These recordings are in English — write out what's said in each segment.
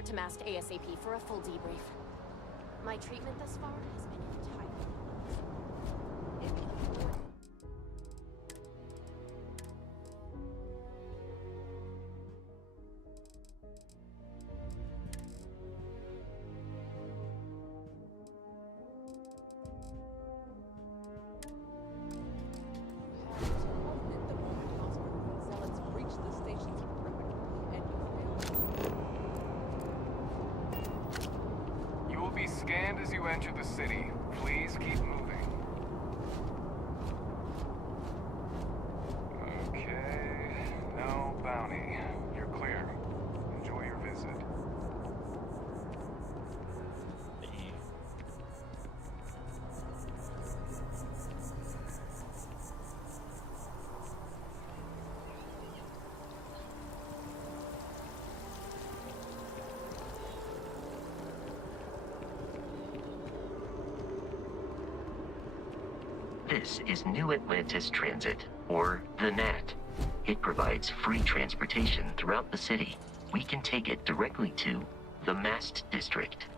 Report to Mast ASAP for a full debrief. My treatment thus far has been entirely... Scanned as you enter the city. Please keep moving. Okay, no bounty. You're clear. Enjoy your visit. This is New Atlantis Transit, or the NAT. It provides free transportation throughout the city. We can take it directly to the Mast District.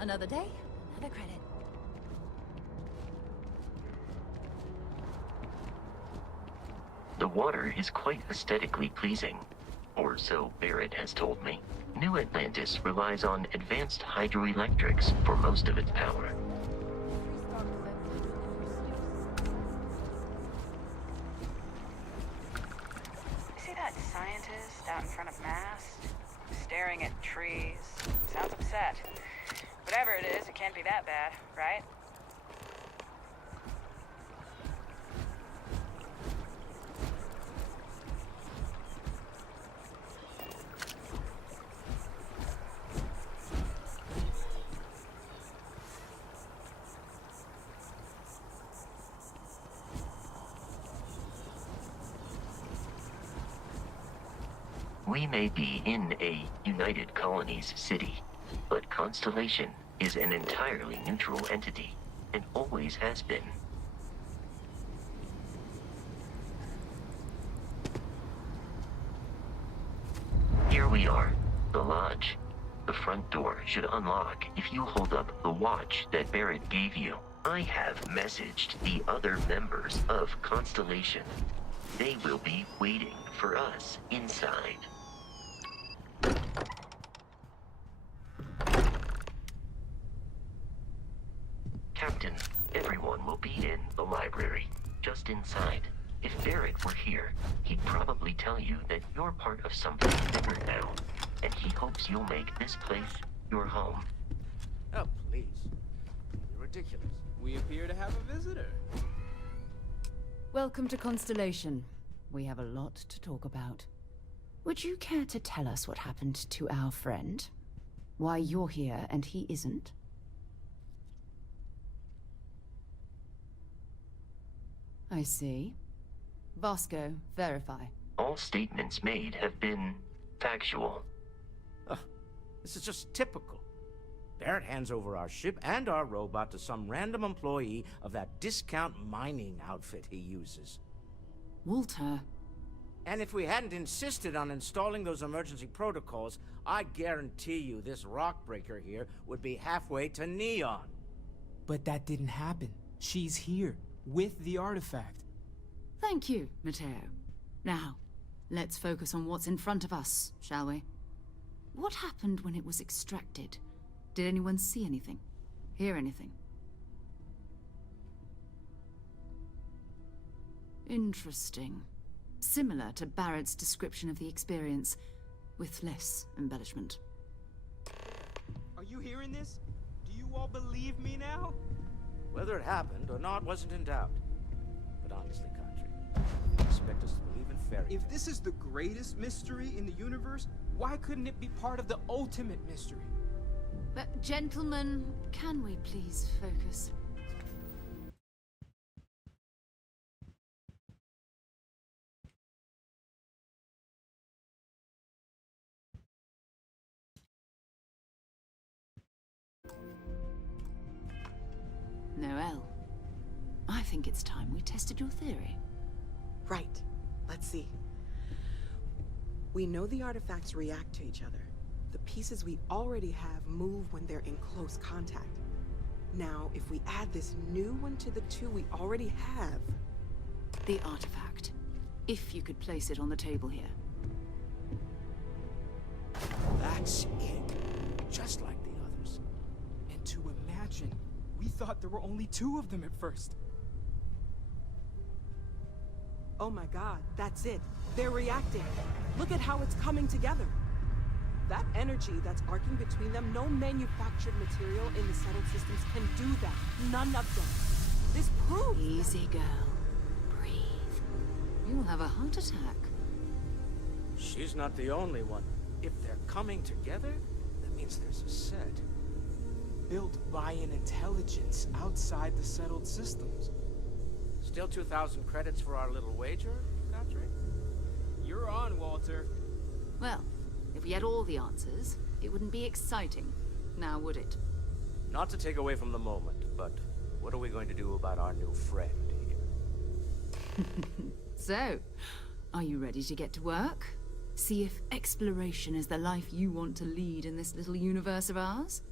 Another day, another credit. The water is quite aesthetically pleasing, or so Barrett has told me. New Atlantis relies on advanced hydroelectrics for most of its power. See that scientist out in front of Mast? Staring at trees. Sounds upset. Whatever it is, it can't be that bad, right? We may be in a United Colonies city, but Constellation is an entirely neutral entity, and always has been. Here we are, the lodge. The front door should unlock if you hold up the watch that Barrett gave you. I have messaged the other members of Constellation. They will be waiting for us inside. Captain, everyone will be in the library, just inside. If Barrett were here, he'd probably tell you that you're part of something bigger now, and he hopes you'll make this place your home. Oh, please. You're ridiculous. We appear to have a visitor. Welcome to Constellation. We have a lot to talk about. Would you care to tell us what happened to our friend? Why you're here and he isn't? I see. Vasco, verify. All statements made have been factual. This is just typical. Barrett hands over our ship and our robot to some random employee of that discount mining outfit he uses. Walter. And if we hadn't insisted on installing those emergency protocols, I guarantee you this rock breaker here would be halfway to Neon. But that didn't happen. She's here, with the artifact. Thank you, Matteo. Now, let's focus on what's in front of us, shall we? What happened when it was extracted? Did anyone see anything? Hear anything? Interesting. Similar to Barrett's description of the experience, with less embellishment. Are you hearing this? Do you all believe me now? Whether it happened or not wasn't in doubt. But honestly, Country, you expect us to believe in fairy tales? If this is the greatest mystery in the universe, why couldn't it be part of the ultimate mystery? But, gentlemen, can we please focus? Noel, I think it's time we tested your theory. Right. Let's see. We know the artifacts react to each other. The pieces we already have move when they're in close contact. Now, if we add this new one to the two we already have... The artifact. If you could place it on the table here. That's it. Just like the others. And to imagine, we thought there were only 2 of them at first. Oh my god, that's it. They're reacting. Look at how it's coming together. That energy that's arcing between them, no manufactured material in the settled systems can do that. None of them. This proves... Easy, girl. Breathe. You'll have a heart attack. She's not the only one. If they're coming together, that means there's a set. Built by an intelligence outside the settled systems. Still 2,000 credits for our little wager, Godric? You're on, Walter. Well, if we had all the answers, it wouldn't be exciting. Now, would it? Not to take away from the moment, but what are we going to do about our new friend here? So, are you ready to get to work? See if exploration is the life you want to lead in this little universe of ours?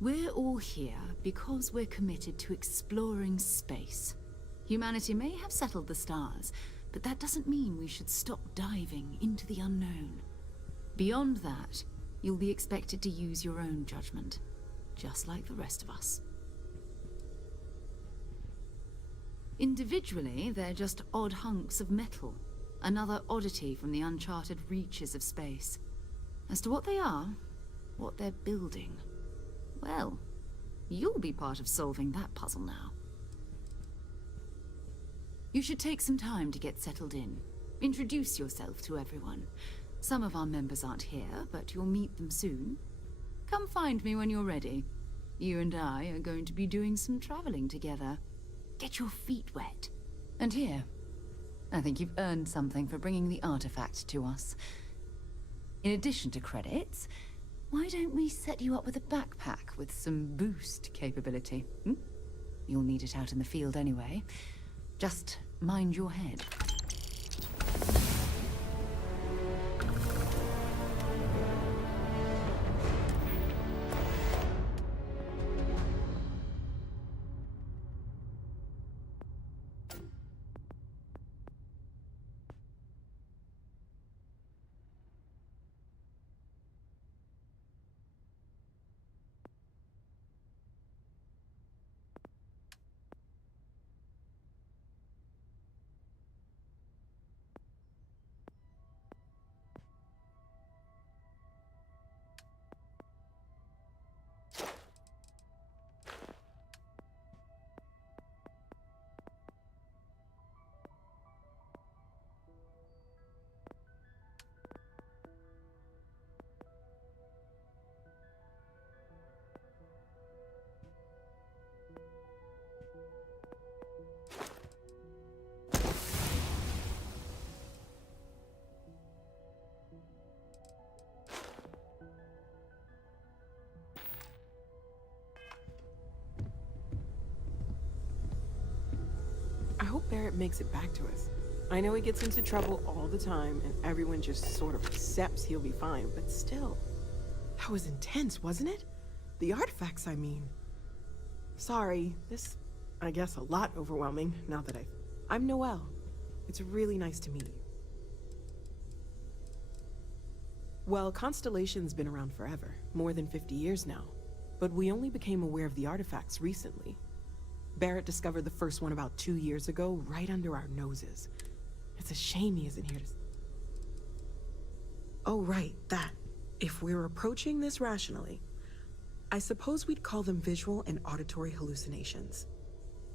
We're all here because we're committed to exploring space. Humanity may have settled the stars, but that doesn't mean we should stop diving into the unknown. Beyond that, you'll be expected to use your own judgment, just like the rest of us. Individually, they're just odd hunks of metal, another oddity from the uncharted reaches of space. As to what they are, what they're building, well, you'll be part of solving that puzzle now. You should take some time to get settled in. Introduce yourself to everyone. Some of our members aren't here, but you'll meet them soon. Come find me when you're ready. You and I are going to be doing some traveling together. Get your feet wet. And here, I think you've earned something for bringing the artifact to us. In addition to credits, why don't we set you up with a backpack with some boost capability? You'll need it out in the field anyway. Just mind your head. I hope Barrett makes it back to us. I know he gets into trouble all the time, and everyone just sort of accepts he'll be fine, but still. That was intense, wasn't it? The artifacts, I mean. Sorry, this, I guess, a lot overwhelming, now that I'm Noelle. It's really nice to meet you. Well, Constellation's been around forever, more than 50 years now. But we only became aware of the artifacts recently. Barrett discovered the first one about 2 years ago, right under our noses. It's a shame he isn't here to... Oh, right, that. If we're approaching this rationally, I suppose we'd call them visual and auditory hallucinations.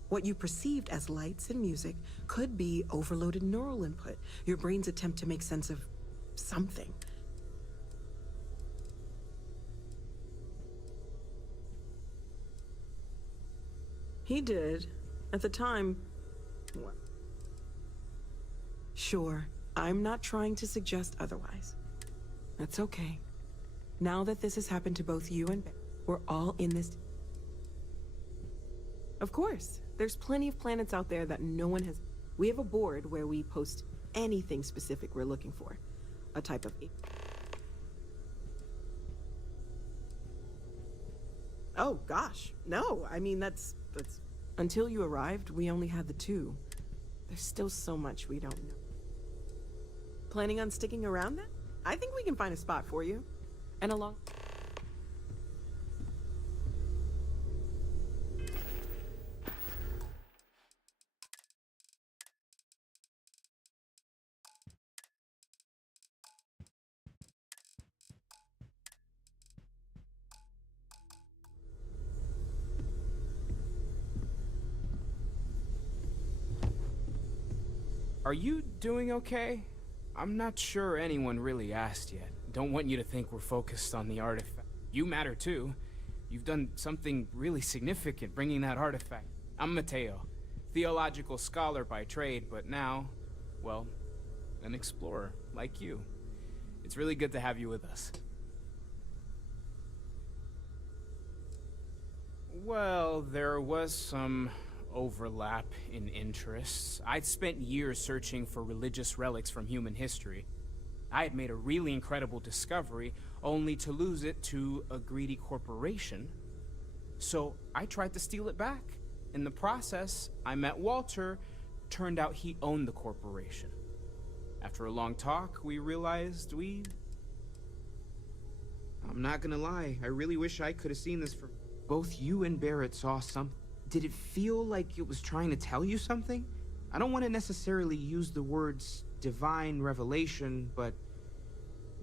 What you perceived as lights and music could be overloaded neural input, your brain's attempt to make sense of something. He did. At the time... What? Sure, I'm not trying to suggest otherwise. That's okay. Now that this has happened to both you and Ben, we're all in this... Of course, there's plenty of planets out there that no one has... We have a board where we post anything specific we're looking for. A type of... Oh, gosh. No, I mean, that's... Until you arrived, we only had the two. There's still so much we don't know. Planning on sticking around then? I think we can find a spot for you. And along... Are you doing okay? I'm not sure anyone really asked yet. Don't want you to think we're focused on the artifact. You matter too. You've done something really significant bringing that artifact. I'm Mateo, theological scholar by trade, but now, well, an explorer like you. It's really good to have you with us. Well, there was some overlap in interests. I'd spent years searching for religious relics from human history. I had made a really incredible discovery, only to lose it to a greedy corporation. So I tried to steal it back. In the process, I met Walter. Turned out he owned the corporation. After a long talk, we realized I'm not gonna lie, I really wish I could have seen this for... Both you and Barrett saw something. Did it feel like it was trying to tell you something? I don't want to necessarily use the words divine revelation, but,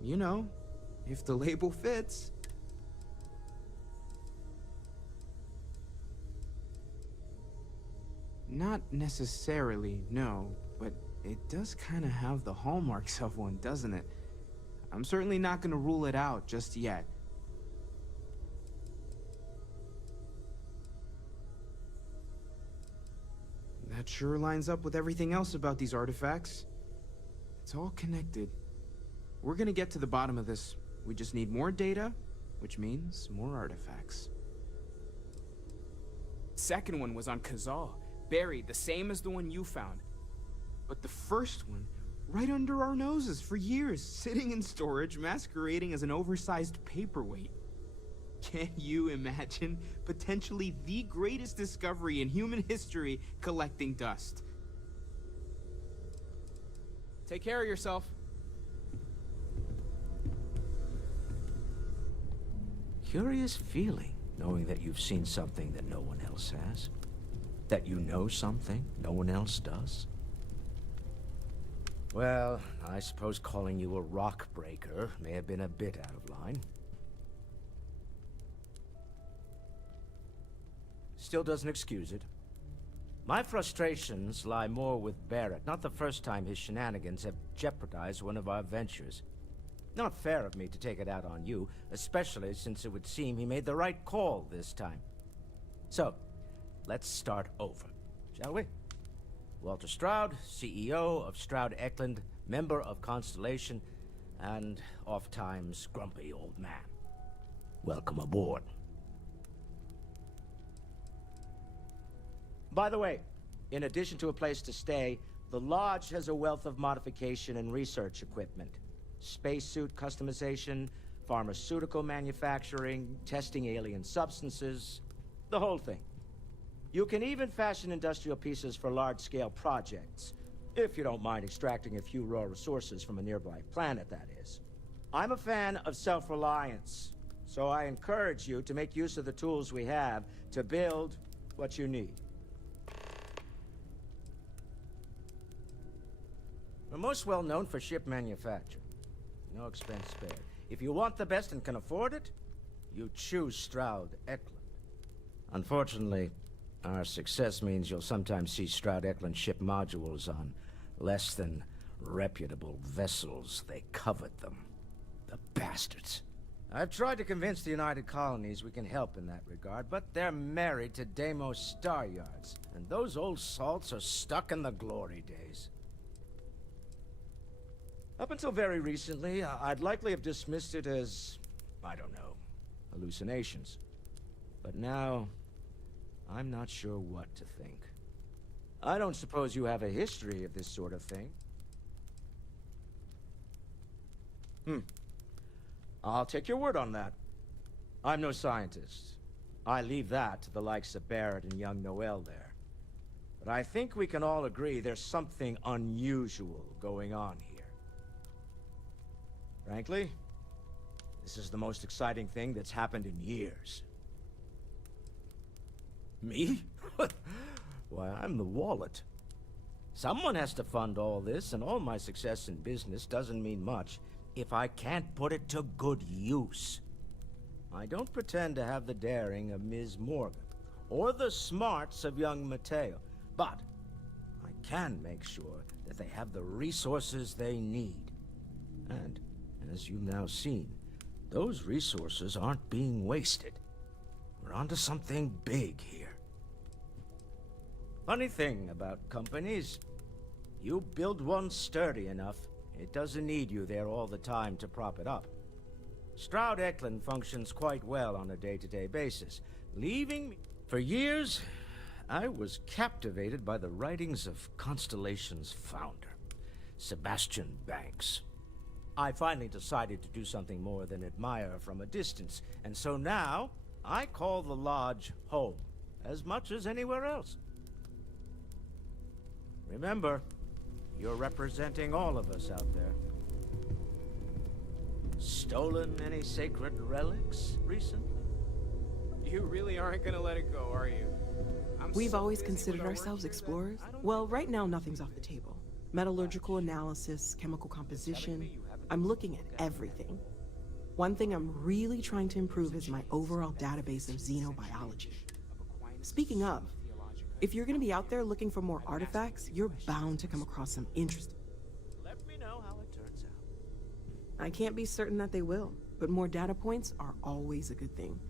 you know, if the label fits. Not necessarily, no, but it does kind of have the hallmarks of one, doesn't it? I'm certainly not going to rule it out just yet. That sure lines up with everything else about these artifacts. It's all connected. We're gonna get to the bottom of this. We just need more data, which means more artifacts. Second one was on Kazal, buried, the same as the one you found. But the first one, right under our noses for years, sitting in storage, masquerading as an oversized paperweight. Can you imagine potentially the greatest discovery in human history collecting dust? Take care of yourself. Curious feeling, knowing that you've seen something that no one else has. That you know something no one else does. Well, I suppose calling you a rock breaker may have been a bit out of line. Still doesn't excuse it. My frustrations lie more with Barrett. Not the first time his shenanigans have jeopardized one of our ventures. Not fair of me to take it out on you, especially since it would seem he made the right call this time. So, let's start over, shall we? Walter Stroud, CEO of Stroud Eklund, member of Constellation, and oft-times grumpy old man. Welcome aboard. By the way, in addition to a place to stay, the Lodge has a wealth of modification and research equipment. Spacesuit customization, pharmaceutical manufacturing, testing alien substances, the whole thing. You can even fashion industrial pieces for large-scale projects, if you don't mind extracting a few raw resources from a nearby planet, that is. I'm a fan of self-reliance, so I encourage you to make use of the tools we have to build what you need. We're most well known for ship manufacture. No expense spared. If you want the best and can afford it, you choose Stroud Eklund. Unfortunately, our success means you'll sometimes see Stroud Eklund ship modules on less than reputable vessels. They covet them. The bastards. I've tried to convince the United Colonies we can help in that regard, but they're married to Deimos Star Yards, and those old salts are stuck in the glory days. Up until very recently, I'd likely have dismissed it as, I don't know, hallucinations. But now, I'm not sure what to think. I don't suppose you have a history of this sort of thing? I'll take your word on that. I'm no scientist. I leave that to the likes of Barrett and young Noel there. But I think we can all agree there's something unusual going on here. Frankly, this is the most exciting thing that's happened in years. Me? Why, I'm the wallet. Someone has to fund all this, and all my success in business doesn't mean much if I can't put it to good use. I don't pretend to have the daring of Ms. Morgan, or the smarts of young Mateo, but I can make sure that they have the resources they need. And, as you've now seen, those resources aren't being wasted. We're onto something big here. Funny thing about companies, you build one sturdy enough, it doesn't need you there all the time to prop it up. Stroud Eklund functions quite well on a day-to-day basis, leaving me... For years, I was captivated by the writings of Constellation's founder, Sebastian Banks. I finally decided to do something more than admire from a distance, and so now, I call the Lodge home, as much as anywhere else. Remember, you're representing all of us out there. Stolen any sacred relics recently? You really aren't gonna let it go, are you? We've always considered ourselves explorers. Well, right now nothing's off the table. Metallurgical analysis, chemical composition. I'm looking at everything. One thing I'm really trying to improve is my overall database of xenobiology. Speaking of, if you're gonna be out there looking for more artifacts, you're bound to come across some interesting. Let me know how it turns out. I can't be certain that they will, but more data points are always a good thing.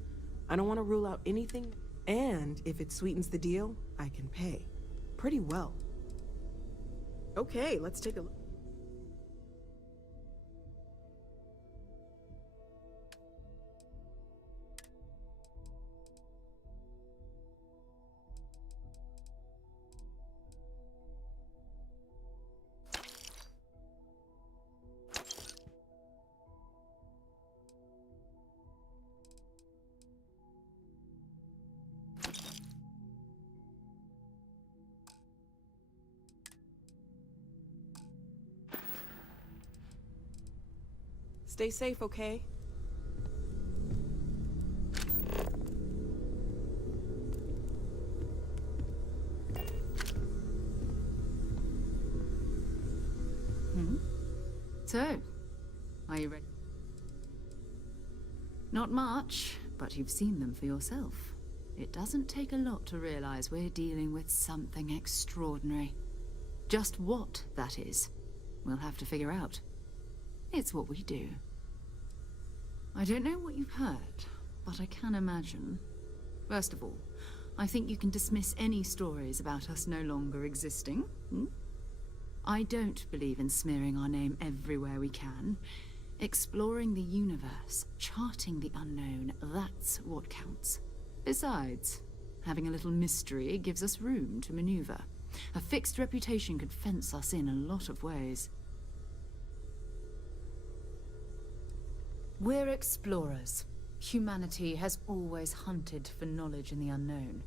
I don't want to rule out anything, and if it sweetens the deal, I can pay. Pretty well. Okay, let's take a look. Stay safe, okay? So, are you ready? Not much, but you've seen them for yourself. It doesn't take a lot to realize we're dealing with something extraordinary. Just what that is, we'll have to figure out. It's what we do. I don't know what you've heard, but I can imagine. First of all, I think you can dismiss any stories about us no longer existing. I don't believe in smearing our name everywhere we can. Exploring the universe, charting the unknown, that's what counts. Besides, having a little mystery gives us room to maneuver. A fixed reputation could fence us in a lot of ways. We're explorers. Humanity has always hunted for knowledge in the unknown.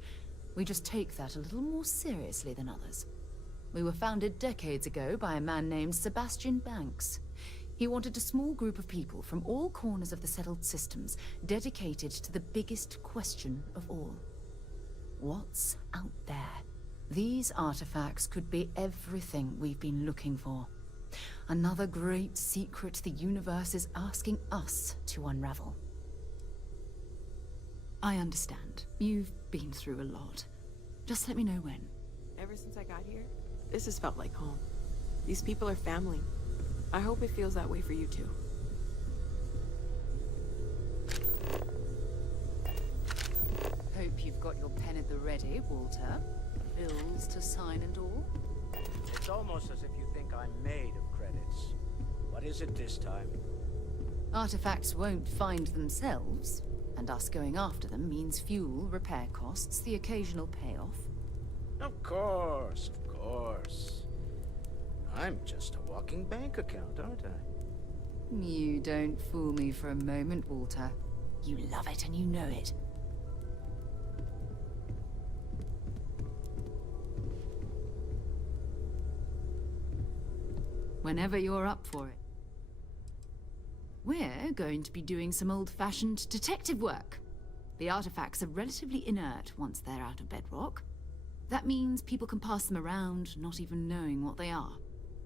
We just take that a little more seriously than others. We were founded decades ago by a man named Sebastian Banks. He wanted a small group of people from all corners of the settled systems, dedicated to the biggest question of all. What's out there? These artifacts could be everything we've been looking for. Another great secret the universe is asking us to unravel. I understand. You've been through a lot. Just let me know when. Ever since I got here, this has felt like home. These people are family. I hope it feels that way for you too. got your pen at the ready, Walter. Bills to sign and all. It's almost as if you think I'm made of credits. What is it this time? Artifacts won't find themselves, and us going after them means fuel, repair costs, the occasional payoff. Of course, of course. I'm just a walking bank account, aren't I? You don't fool me for a moment, Walter. You love it and you know it. Whenever you're up for it. We're going to be doing some old-fashioned detective work. The artifacts are relatively inert once they're out of bedrock. That means people can pass them around, not even knowing what they are.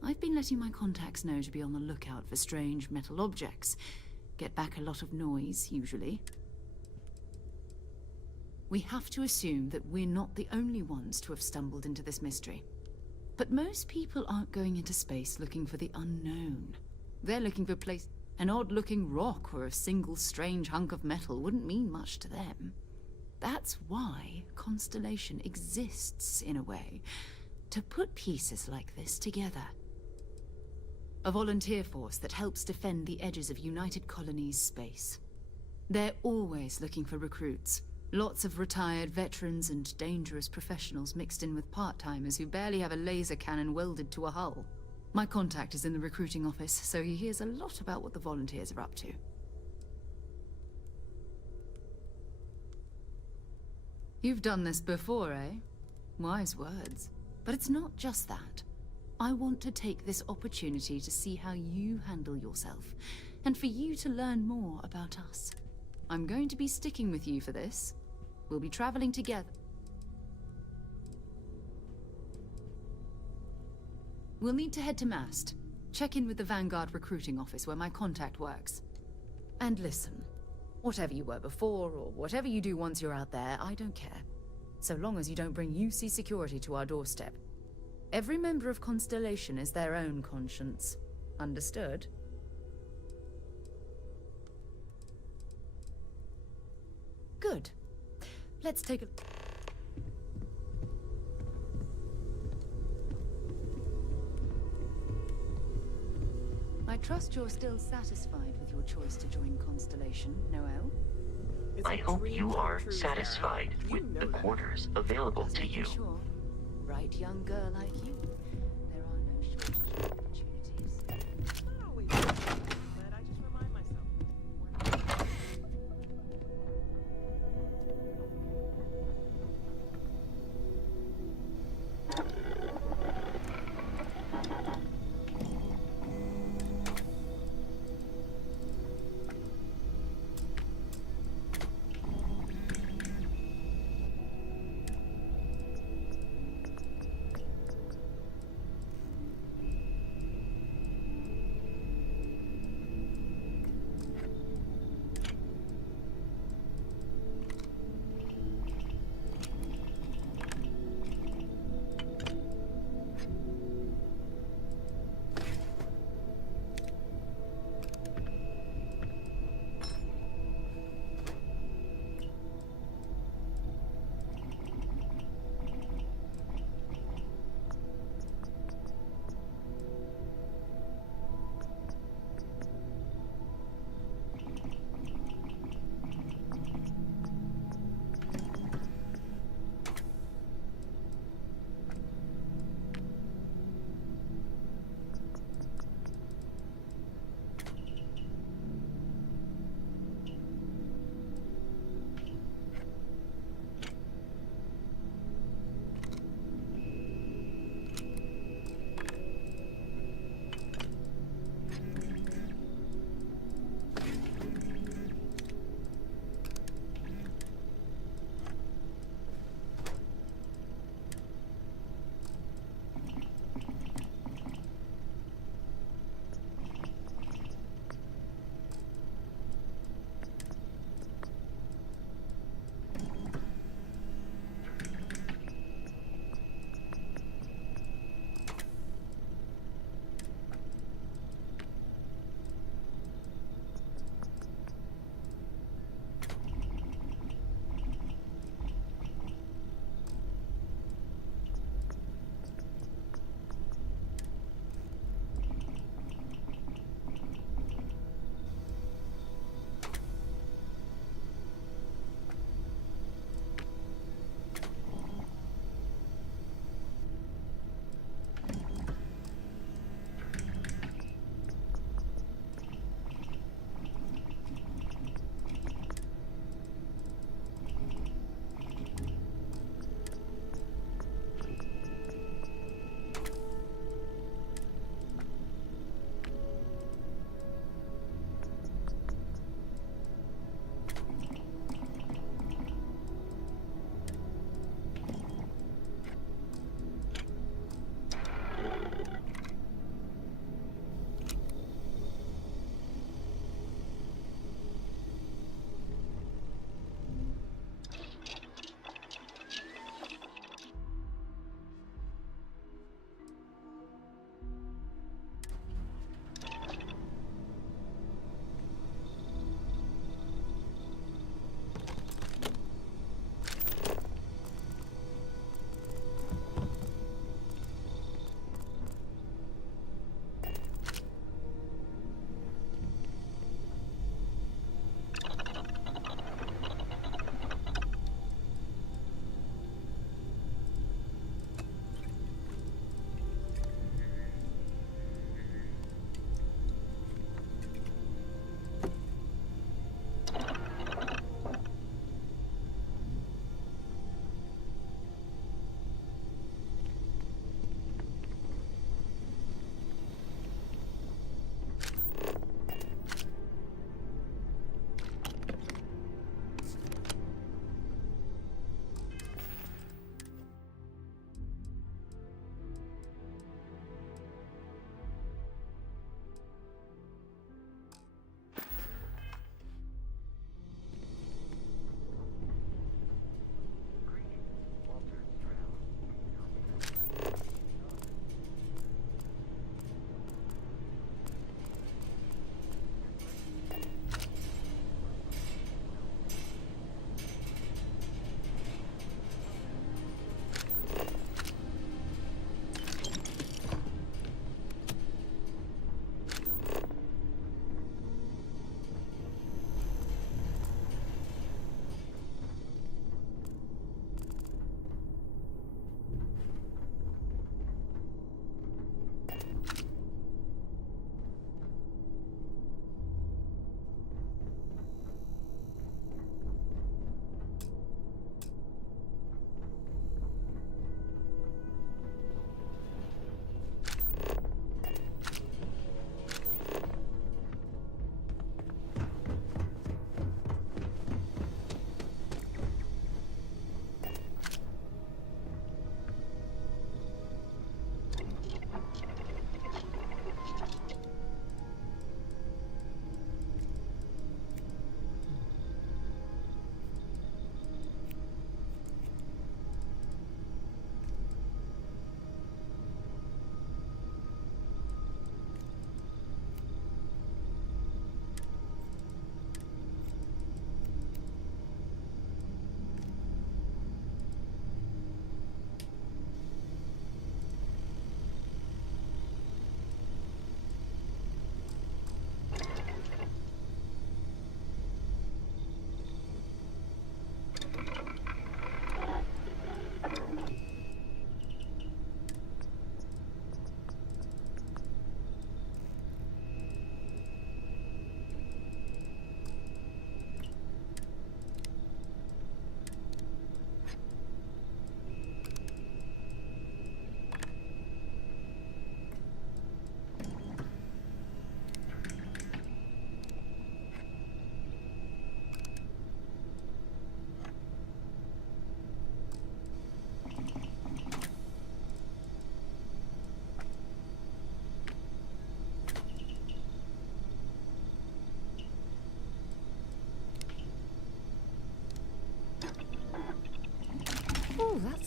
I've been letting my contacts know to be on the lookout for strange metal objects. Get back a lot of noise, usually. We have to assume that we're not the only ones to have stumbled into this mystery. But most people aren't going into space looking for the unknown. They're looking for an odd-looking rock or a single strange hunk of metal wouldn't mean much to them. That's why Constellation exists, in a way, to put pieces like this together. A volunteer force that helps defend the edges of United Colonies space. They're always looking for recruits. Lots of retired veterans and dangerous professionals mixed in with part-timers who barely have a laser cannon welded to a hull. My contact is in the recruiting office, so he hears a lot about what the volunteers are up to. You've done this before, eh? Wise words. But it's not just that. I want to take this opportunity to see how you handle yourself, and for you to learn more about us. I'm going to be sticking with you for this. We'll be traveling together. We'll need to head to Mast. Check in with the Vanguard recruiting office where my contact works. And listen, whatever you were before, or whatever you do once you're out there, I don't care. So long as you don't bring UC security to our doorstep. Every member of Constellation is their own conscience. Understood? Good. Let's take a... I trust you're still satisfied with your choice to join Constellation, Noel? I hope you are satisfied with the quarters available to you. Sure. Bright young girl like you. There are no shortage of opportunities. Not always, but I just remind myself.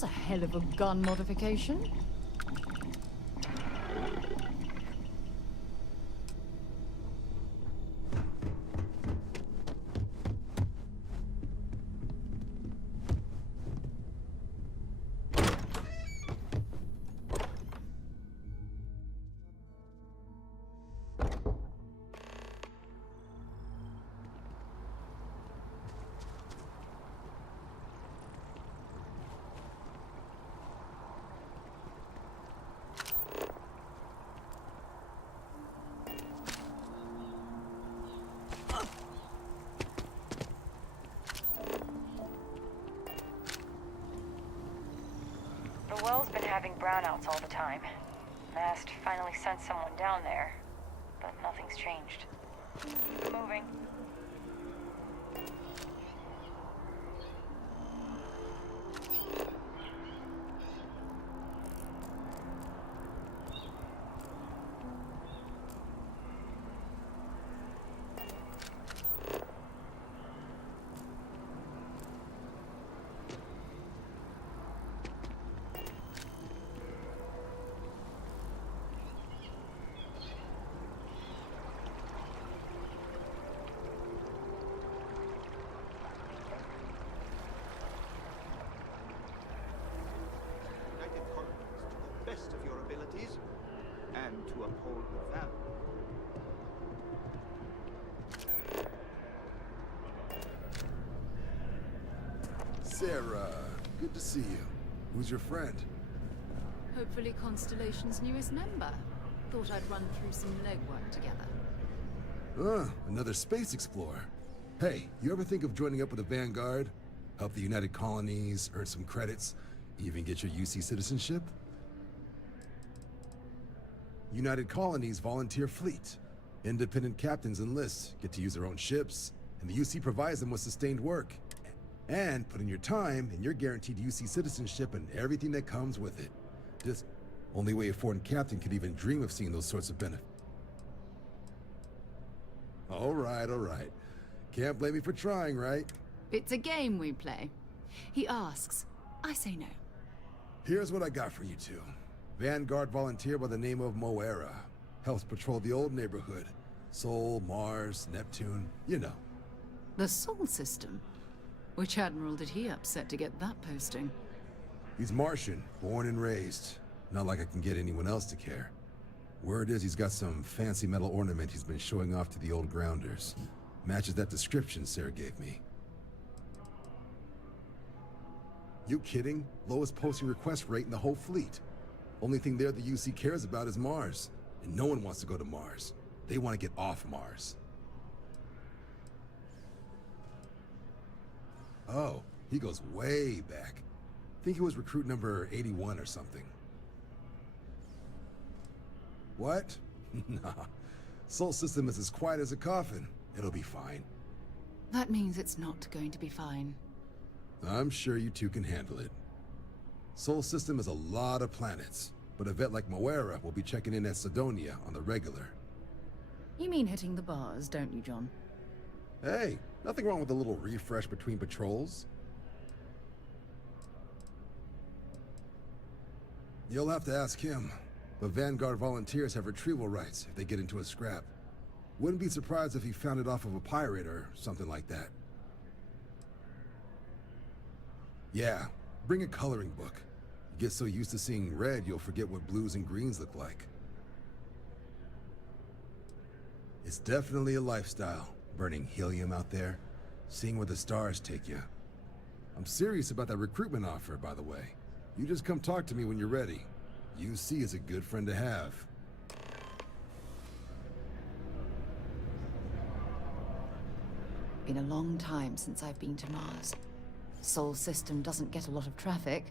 That's a hell of a gun modification. The well's been having brownouts all the time. Mast finally sent someone down there, but nothing's changed. Moving. United Colonies to the best of your abilities and to uphold the value. Sarah, good to see you. Who's your friend? Hopefully Constellation's newest member. Thought I'd run through some legwork together. Another space explorer. Hey, you ever think of joining up with the Vanguard? Help the United Colonies, earn some credits, even get your UC citizenship? United Colonies volunteer fleet. Independent captains enlist, get to use their own ships, and the UC provides them with sustained work. And put in your time, and you're guaranteed UC citizenship and everything that comes with it. Just only way a foreign captain could even dream of seeing those sorts of benefits. All right, all right. Can't blame me for trying, right? It's a game we play. He asks, I say no. Here's what I got for you two. Vanguard volunteer by the name of Moera. Helps patrol the old neighborhood. Sol, Mars, Neptune, you know. The Sol system? Which admiral did he upset to get that posting? He's Martian, born and raised. Not like I can get anyone else to care. Word is he's got some fancy metal ornament he's been showing off to the old grounders. Matches that description Sarah gave me. You kidding? Lowest posting request rate in the whole fleet. Only thing there the UC cares about is Mars. And no one wants to go to Mars. They want to get off Mars. Oh, he goes way back. Think he was recruit number 81 or something. What? Nah. Sol system is as quiet as a coffin. It'll be fine. That means it's not going to be fine. I'm sure you two can handle it. Sol system is a lot of planets, but a vet like Moera will be checking in at Sidonia on the regular. You mean hitting the bars, don't you, John? Hey, nothing wrong with a little refresh between patrols. You'll have to ask him, but Vanguard volunteers have retrieval rights if they get into a scrap. Wouldn't be surprised if he found it off of a pirate or something like that. Yeah, bring a coloring book. You get so used to seeing red, you'll forget what blues and greens look like. It's definitely a lifestyle, burning helium out there, seeing where the stars take you. I'm serious about that recruitment offer, by the way. You just come talk to me when you're ready. UC is a good friend to have. Been a long time since I've been to Mars. Sol system doesn't get a lot of traffic.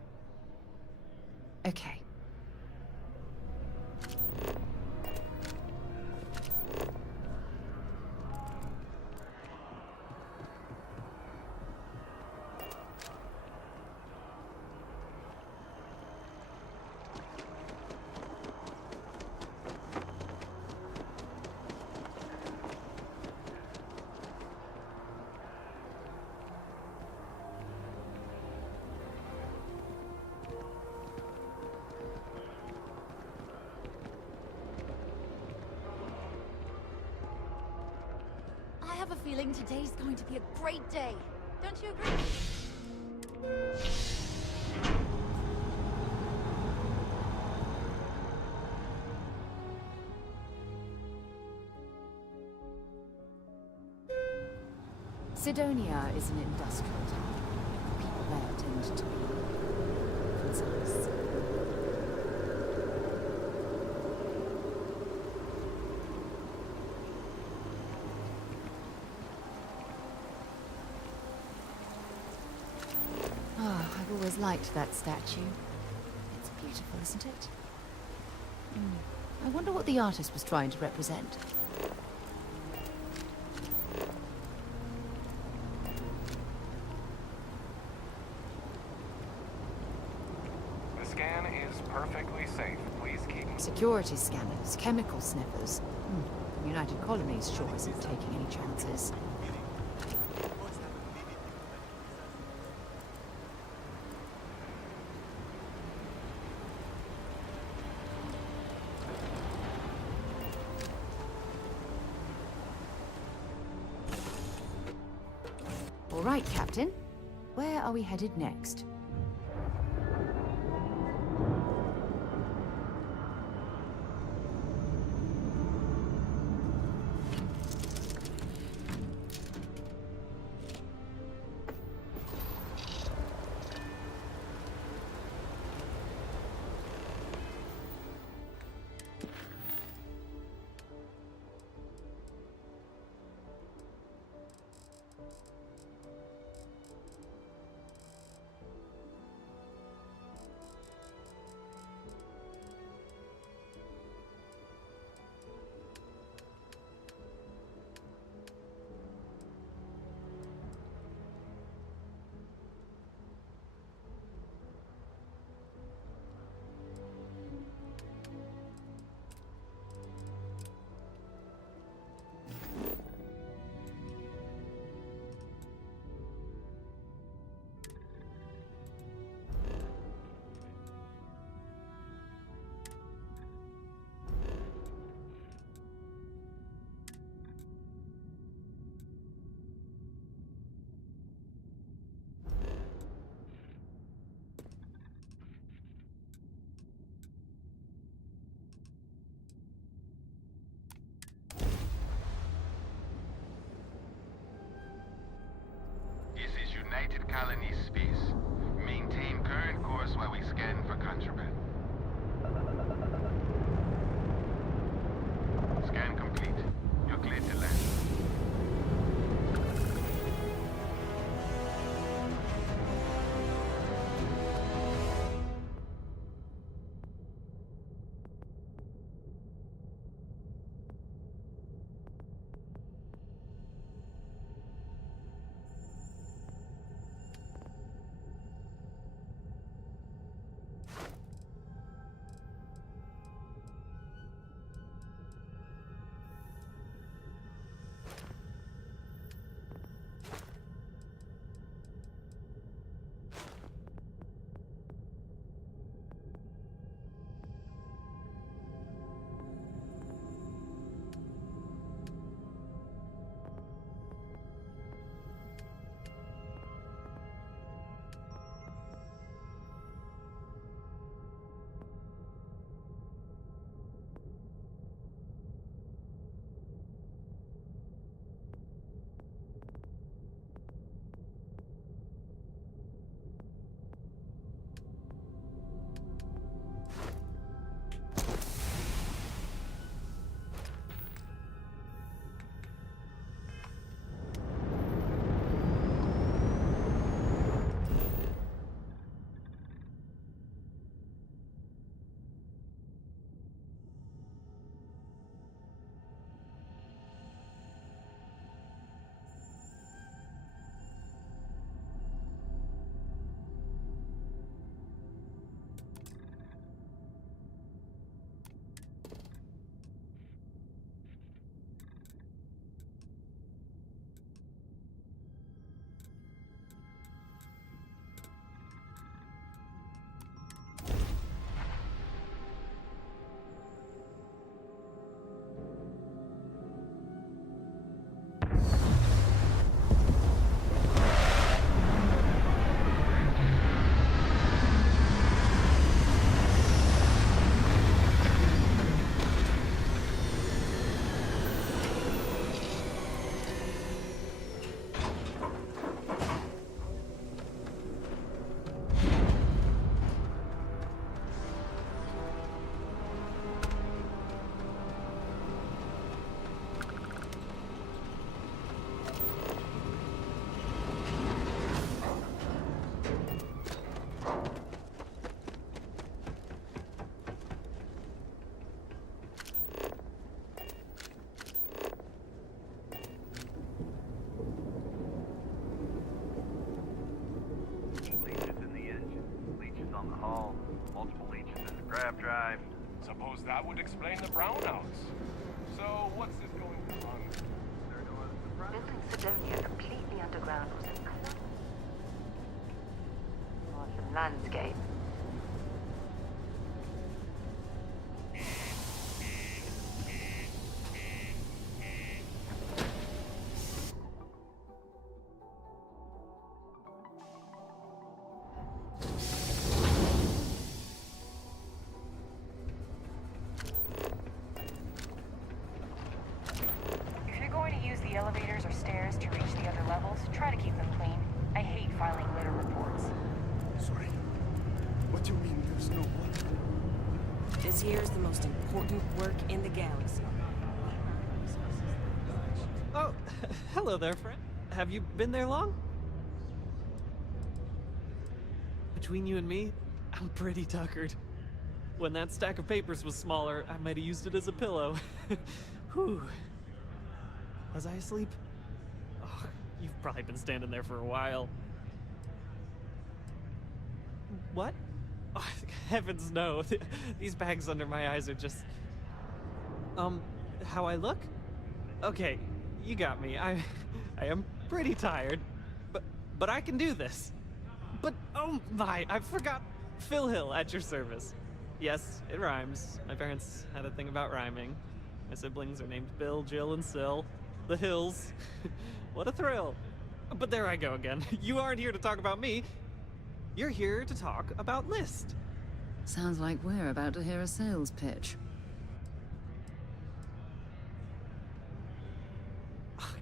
Okay. feeling today's going to be a great day. Don't you agree? Sidonia is an industrial town. People there tend to be concise. I've always liked that statue. It's beautiful, isn't it? I wonder what the artist was trying to represent. The scan is perfectly safe. Please keep... Security scanners, chemical sniffers. United Colonies sure isn't taking any chances. All right, Captain. Where are we headed next? aircraft drive. Suppose that would explain the brownouts. So, what's this going on? Building Sidonia completely underground was an awesome landscape. If you're going to use the elevators or stairs to reach the other levels, try to keep them clean. I hate filing litter reports. Sorry. What do you mean there's no one? This here is the most important work in the galaxy. Oh, hello there, friend. Have you been there long? Between you and me, I'm pretty tuckered. When that stack of papers was smaller, I might have used it as a pillow. Whew. Was I asleep? Oh, you've probably been standing there for a while. What? Oh, heavens no. These bags under my eyes are just... how I look? Okay, you got me. I am pretty tired, but I can do this. But oh my, I forgot Phil Hill at your service. Yes, it rhymes. My parents had a thing about rhyming. My siblings are named Bill, Jill, and Sil. The Hills. What a thrill. But there I go again. You aren't here to talk about me. You're here to talk about List. Sounds like we're about to hear a sales pitch.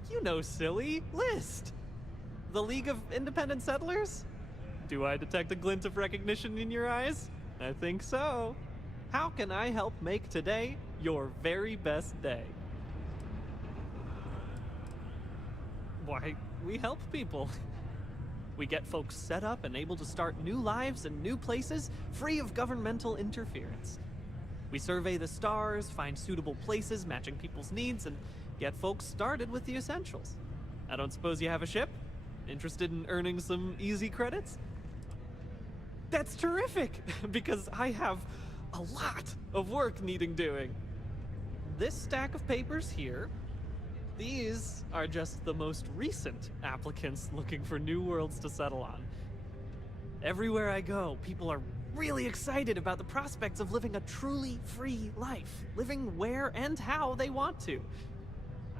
You know, silly. List. The League of Independent Settlers? Do I detect a glint of recognition in your eyes? I think so. How can I help make today your very best day? Why, we help people. We get folks set up and able to start new lives in new places, free of governmental interference. We survey the stars, find suitable places matching people's needs, and get folks started with the essentials. I don't suppose you have a ship? Interested in earning some easy credits? That's terrific, because I have a lot of work needing doing. This stack of papers here, these are just the most recent applicants looking for new worlds to settle on. Everywhere I go, people are really excited about the prospects of living a truly free life, living where and how they want to.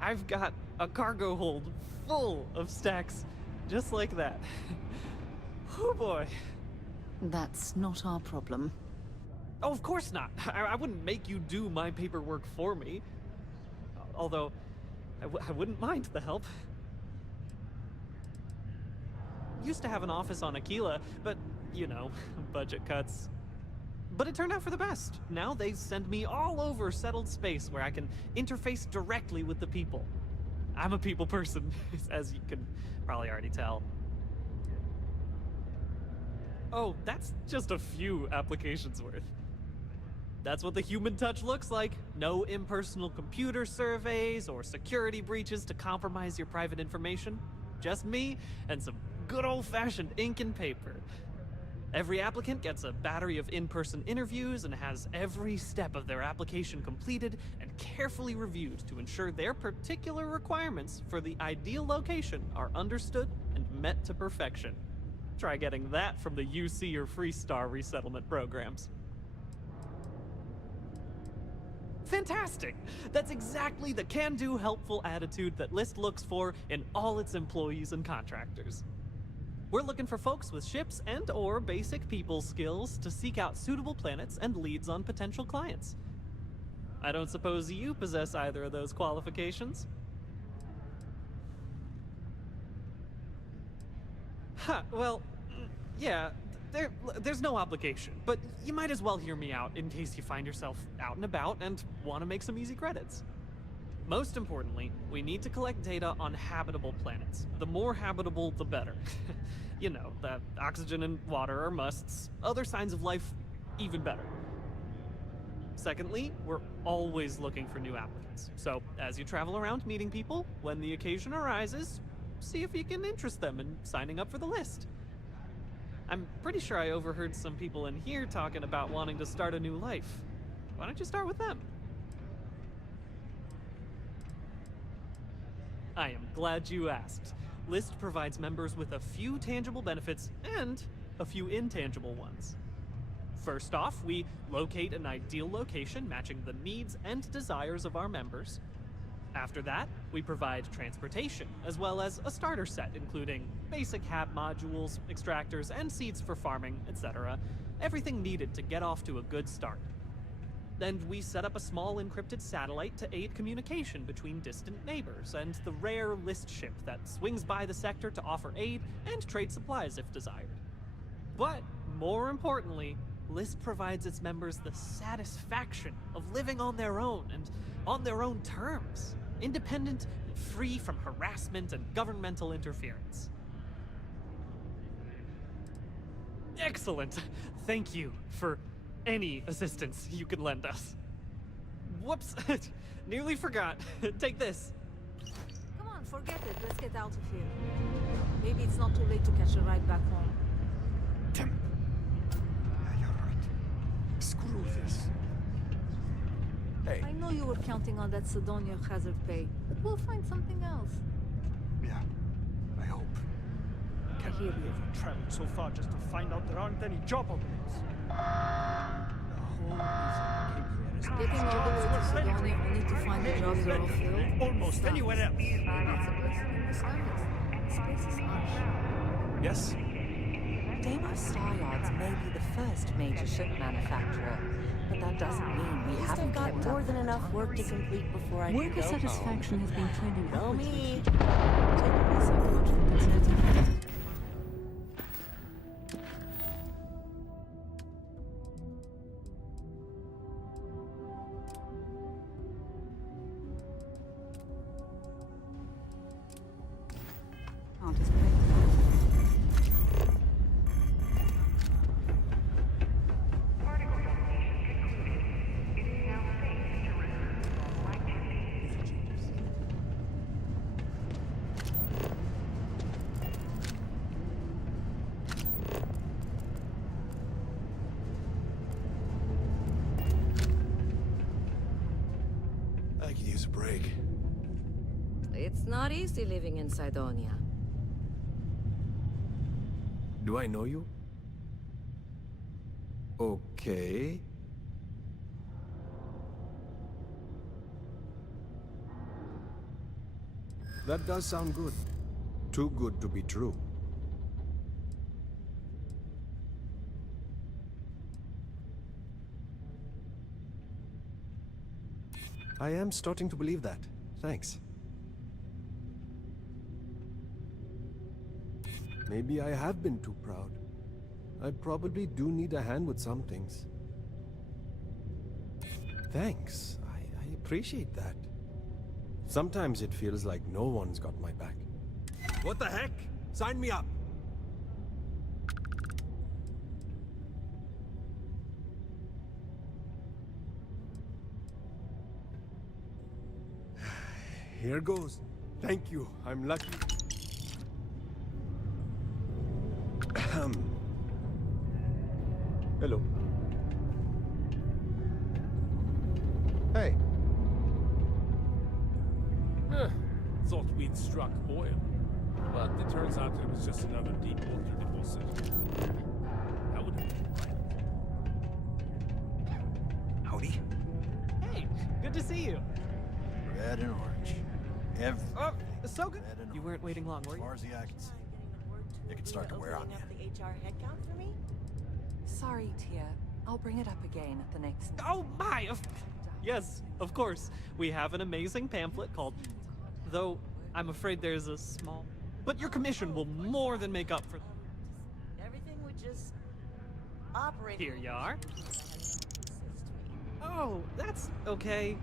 I've got a cargo hold full of stacks just like that. Oh boy. That's not our problem. Oh, of course not. I wouldn't make you do my paperwork for me. Although, I wouldn't mind the help. Used to have an office on Aquila, but, you know, budget cuts. But it turned out for the best. Now they send me all over settled space where I can interface directly with the people. I'm a people person, as you can probably already tell. Oh, that's just a few applications worth. That's what the human touch looks like. No impersonal computer surveys or security breaches to compromise your private information. Just me and some good old-fashioned ink and paper. Every applicant gets a battery of in-person interviews and has every step of their application completed and carefully reviewed to ensure their particular requirements for the ideal location are understood and met to perfection. Try getting that from the UC or Freestar resettlement programs. Fantastic! That's exactly the can-do, helpful attitude that List looks for in all its employees and contractors. We're looking for folks with ships and or basic people skills to seek out suitable planets and leads on potential clients. I don't suppose you possess either of those qualifications? Huh, well, yeah, there's no obligation, but you might as well hear me out in case you find yourself out and about and want to make some easy credits. Most importantly, we need to collect data on habitable planets. The more habitable, the better. You know, that oxygen and water are musts. Other signs of life, even better. Secondly, we're always looking for new applicants. So, as you travel around meeting people, when the occasion arises, see if you can interest them in signing up for the list. I'm pretty sure I overheard some people in here talking about wanting to start a new life. Why don't you start with them? I am glad you asked. List provides members with a few tangible benefits and a few intangible ones. First off, we locate an ideal location matching the needs and desires of our members. After that, we provide transportation, as well as a starter set including basic hab modules, extractors, and seeds for farming, etc. Everything needed to get off to a good start. And we set up a small encrypted satellite to aid communication between distant neighbors, and the rare List ship that swings by the sector to offer aid and trade supplies if desired. But, more importantly, List provides its members the satisfaction of living on their own and on their own terms, independent and free from harassment and governmental interference. Excellent! Thank you for any assistance you can lend us. Whoops! Nearly forgot. Take this. Come on, forget it. Let's get out of here. Maybe it's not too late to catch a ride back home. Tim. Yeah, you're right. Screw this. Hey. I know you were counting on that Sidonia hazard pay, but we'll find something else. Yeah, I hope. I hear you. Traveled so far just to find out there aren't any job openings. The whole reason I came here is Getting all the way to Sidonia only to find the jobs are all filled. almost anywhere else. That's a blessing in disguise. This place is harsh. Yes? Deimos Star Yards may be the first major ship manufacturer, but that doesn't mean we haven't got more than enough work to complete before I can go satisfaction has been trending home. Know upwards. me. Taking this psychological consulting. I could use a break. It's not easy living in Sidonia. Do I know you? Okay. That does sound good. Too good to be true. I am starting to believe that. Thanks. Maybe I have been too proud. I probably do need a hand with some things. Thanks. I appreciate that. Sometimes it feels like no one's got my back. What the heck? Sign me up! Here goes. Thank you. I'm lucky. Hello. Hey. Thought we'd struck oil, but it turns out it was just another deep water deposit. That would have been right. Howdy. Hey, good to see you. Red and orange. Oh, so good. You weren't waiting long, were you? As far as the eye can see. It can start to wear on you. The HR headcount for me? Sorry, Tia. I'll bring it up again at the next... Oh my! Yes, of course. We have an amazing pamphlet called... Though, I'm afraid there's a small... But your commission will more than make up for... Everything would just operate... Here you are. Oh, that's okay.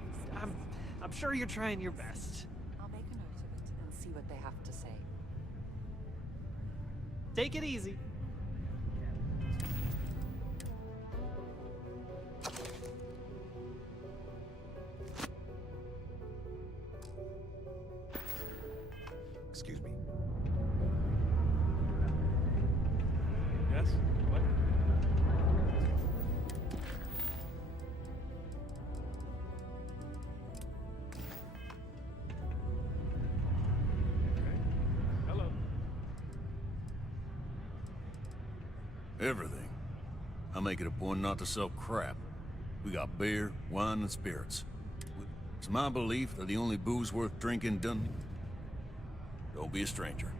I'm sure you're trying your best. I'll make a note of it and see what they have to say. Take it easy. Excuse me. Yeah? Yes. What? Okay. Hello. Everything. I make it a point not to sell crap. We got beer, wine, and spirits. It's my belief that the only booze worth drinking done... Don't be a stranger.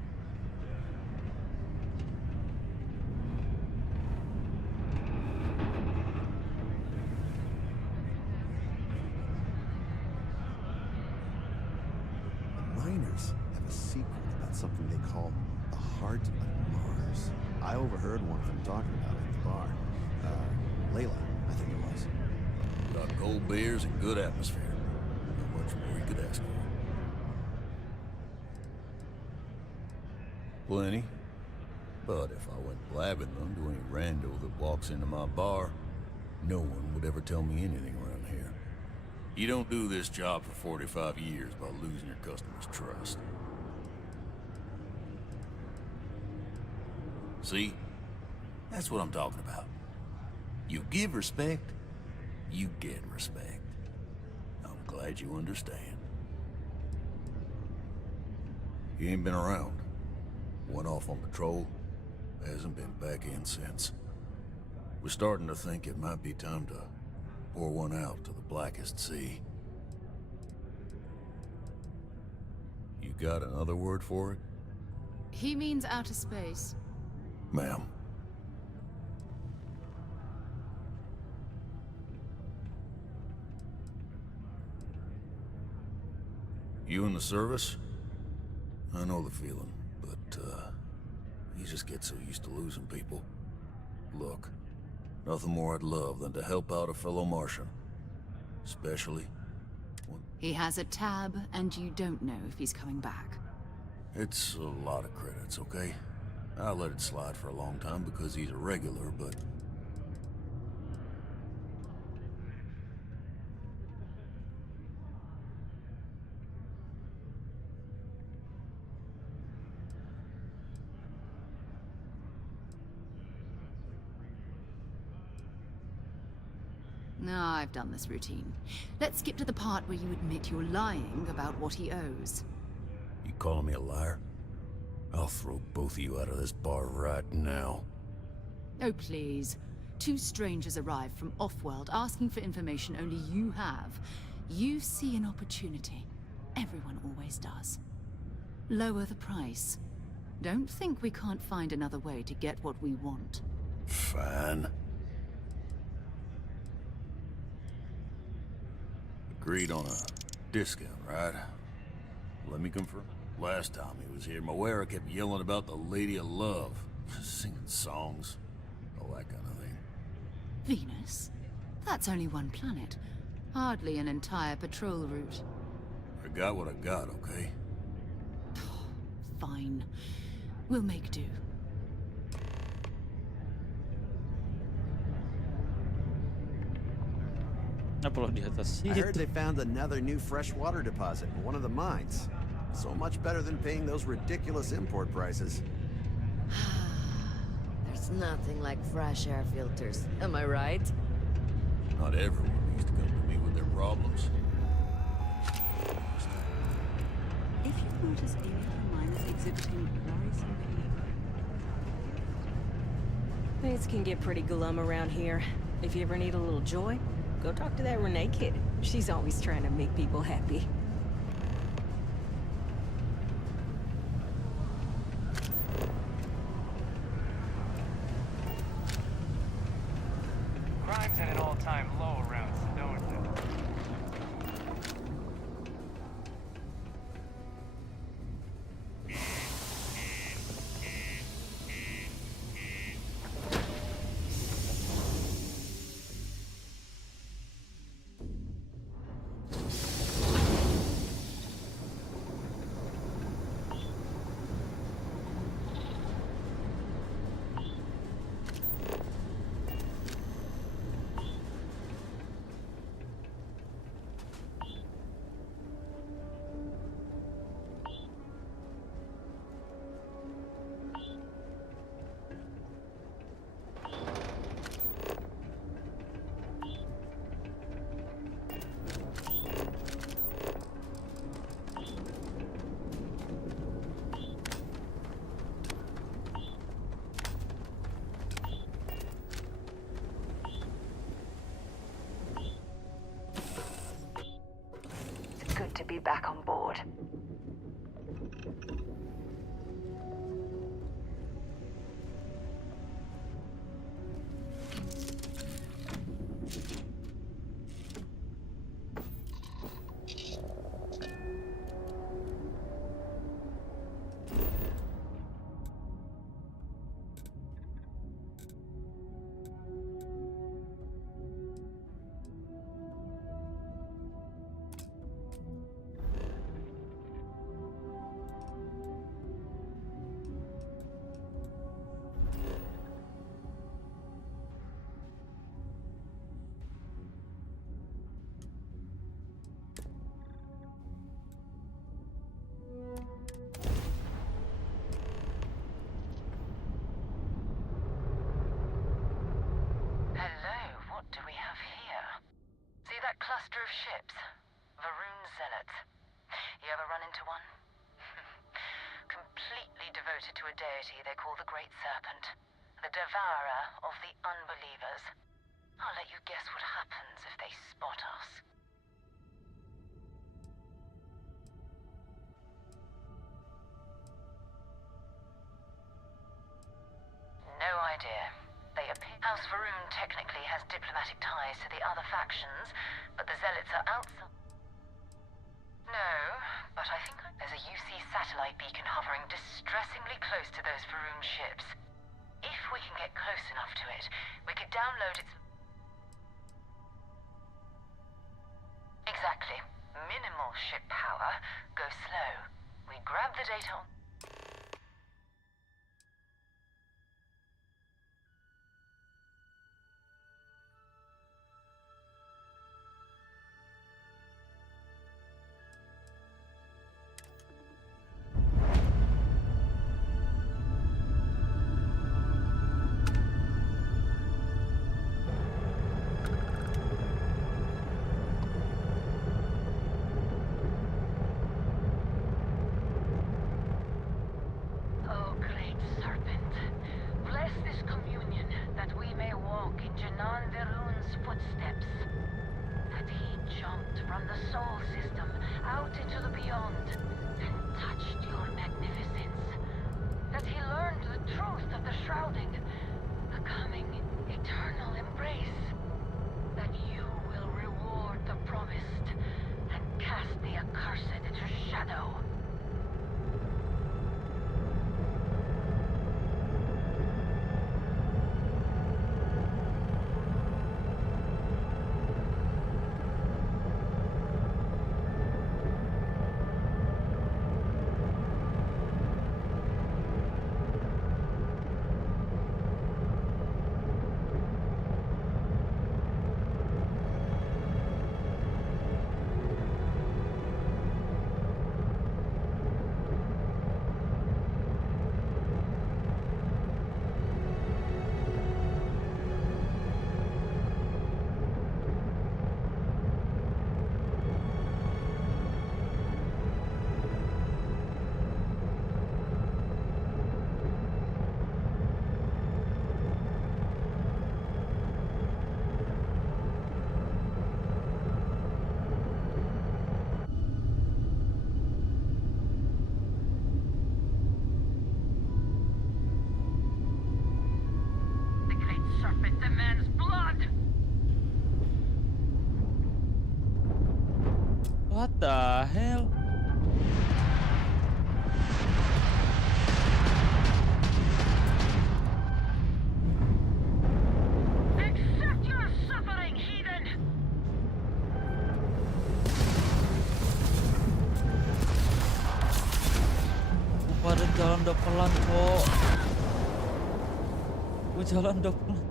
The miners have a secret about something they call the Heart of Mars. I overheard one of them talking about it at the bar. Layla, I think it was. Got cold beers and good atmosphere. Not much more you could ask for. Plenty. But if I went blabbing them to any rando that walks into my bar, no one would ever tell me anything around here. You don't do this job for 45 years by losing your customers' trust. See? That's what I'm talking about. You give respect, you get respect. I'm glad you understand. You ain't been around. Went off on patrol, hasn't been back in since. We're starting to think it might be time to pour one out to the blackest sea. You got another word for it? He means outer space. Ma'am. You in the service? I know the feeling, but, you just get so used to losing people. Look, nothing more I'd love than to help out a fellow Martian. Especially when... He has a tab, and you don't know if he's coming back. It's a lot of credits, okay? I let it slide for a long time because he's a regular, but... No, I've done this routine. Let's skip to the part where you admit you're lying about what he owes. You calling me a liar? I'll throw both of you out of this bar right now. Oh, please. Two strangers arrive from off-world asking for information only you have. You see an opportunity. Everyone always does. Lower the price. Don't think we can't find another way to get what we want. Fine. Agreed on a discount, right? Let me confirm. Last time he was here, Moira kept yelling about the Lady of Love, singing songs, all that kind of thing. Venus? That's only one planet. Hardly an entire patrol route. I got what I got, okay? Fine. We'll make do. I heard they found another new freshwater deposit in one of the mines. So much better than paying those ridiculous import prices. There's nothing like fresh air filters, am I right? Not everyone needs to come to me with their problems. If you've noticed any of the miners exhibiting worrisome behavior. Things can get pretty glum around here. If you ever need a little joy, go talk to that Renee kid. She's always trying to make people happy. Crime's at an all-time low around Snowden. back on board. Hello, what do we have here? See that cluster of ships? Varun Zealots. You ever run into one? Completely devoted to a deity they call the Great Serpent. The devourer of the unbelievers. I'll let you guess what happens if they spot us. No idea. They appear. House Varun technically has diplomatic ties to the other factions, but the Zealots are outside. No, but I think there's a UC satellite beacon hovering distressingly close to those Varun ships. If we can get close enough to it, we could download its... Exactly. Minimal ship power. Go slow. We grab the data on... Oh, great serpent, bless this communion that we may walk in Janan Verun's footsteps. That he jumped from the soul system out into the beyond and touched your magnificence. That he learned the truth of the shrouding, the coming eternal embrace. That you will reward the promised and cast the accursed into shadow. Serpent demands blood! What the hell? Accept your suffering, heathen! Pada jalan udah pelan kok. Gue jalan udah pelan.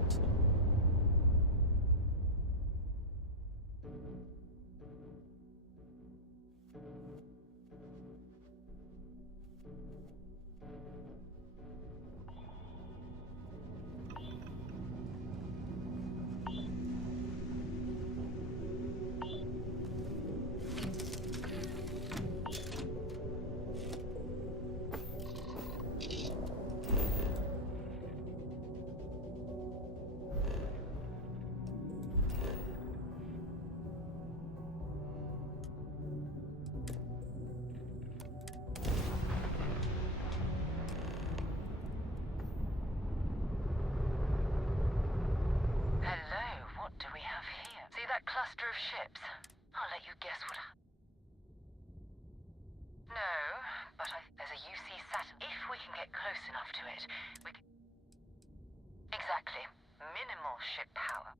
cluster of ships. I'll let you guess what. No, but there's a UC satellite. If we can get close enough to it, we can. Exactly. Minimal ship power.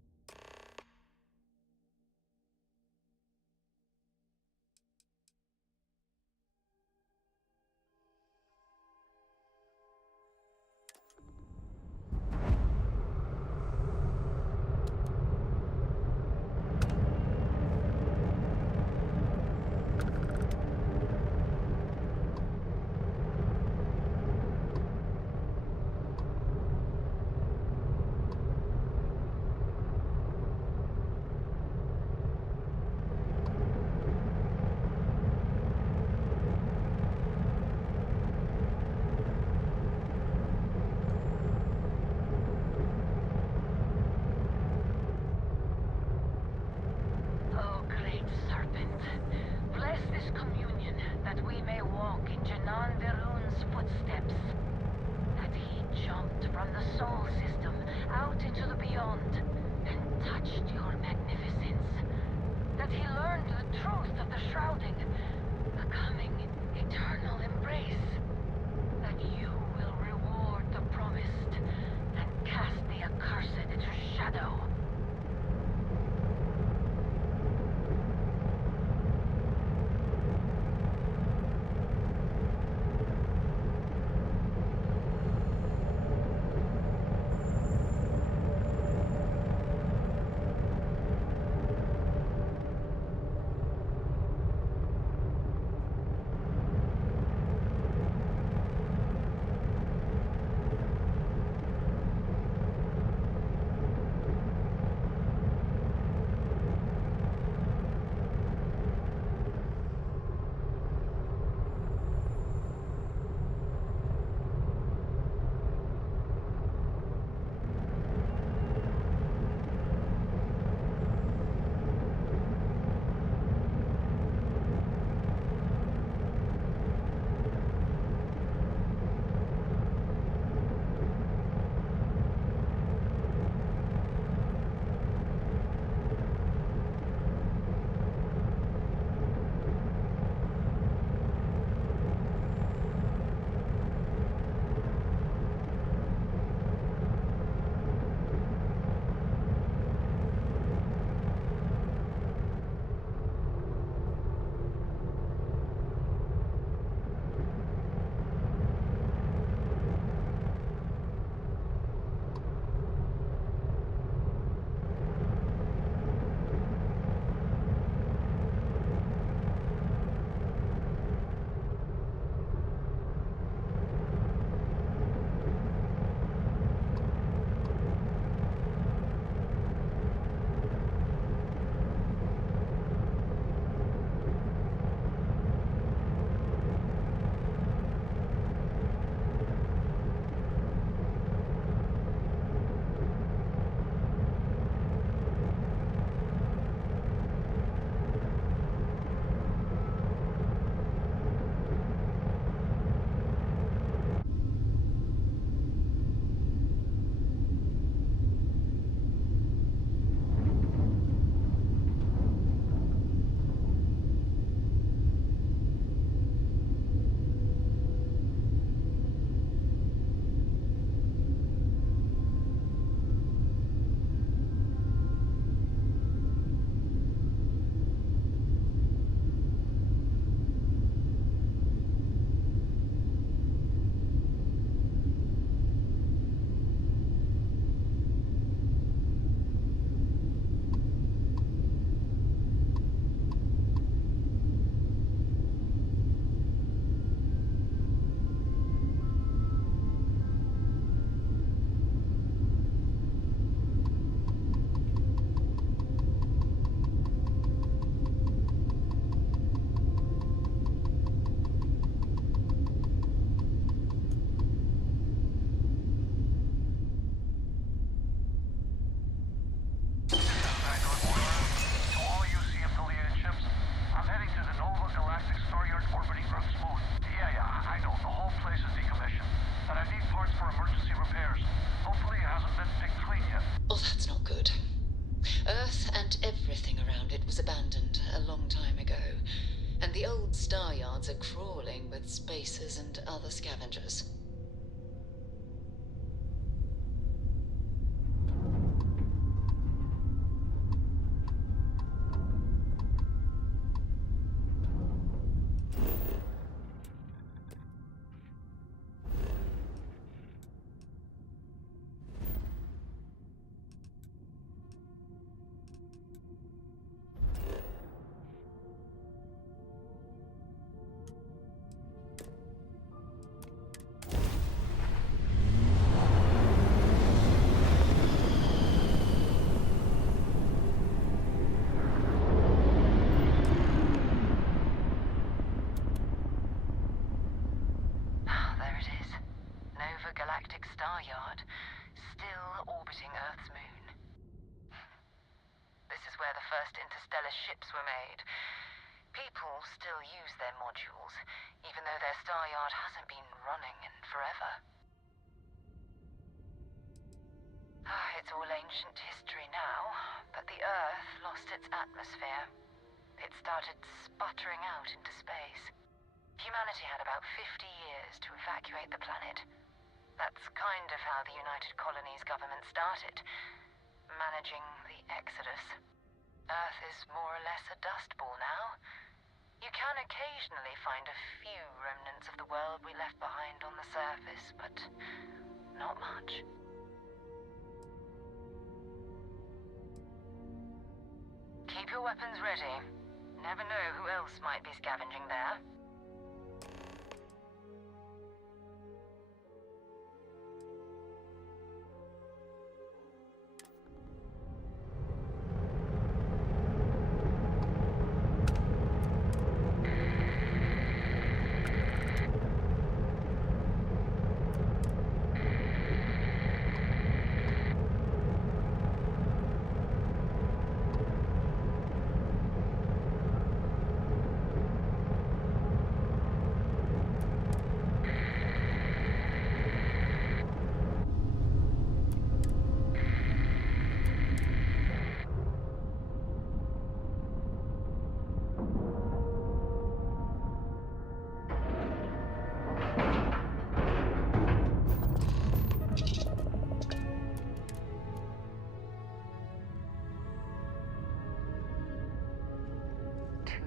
guards are crawling with spacers and other scavengers. There it is. Nova Galactic Star Yard, still orbiting Earth's moon. This is where the first interstellar ships were made. People still use their modules, even though their star yard hasn't been running in forever. It's all ancient history now, but the Earth lost its atmosphere. It started sputtering out into space. Humanity had about 50 years to evacuate the planet. That's kind of how the United Colonies government started, managing the exodus. Earth is more or less a dust ball now. You can occasionally find a few remnants of the world we left behind on the surface, but not much. Keep your weapons ready. Never know who else might be scavenging there.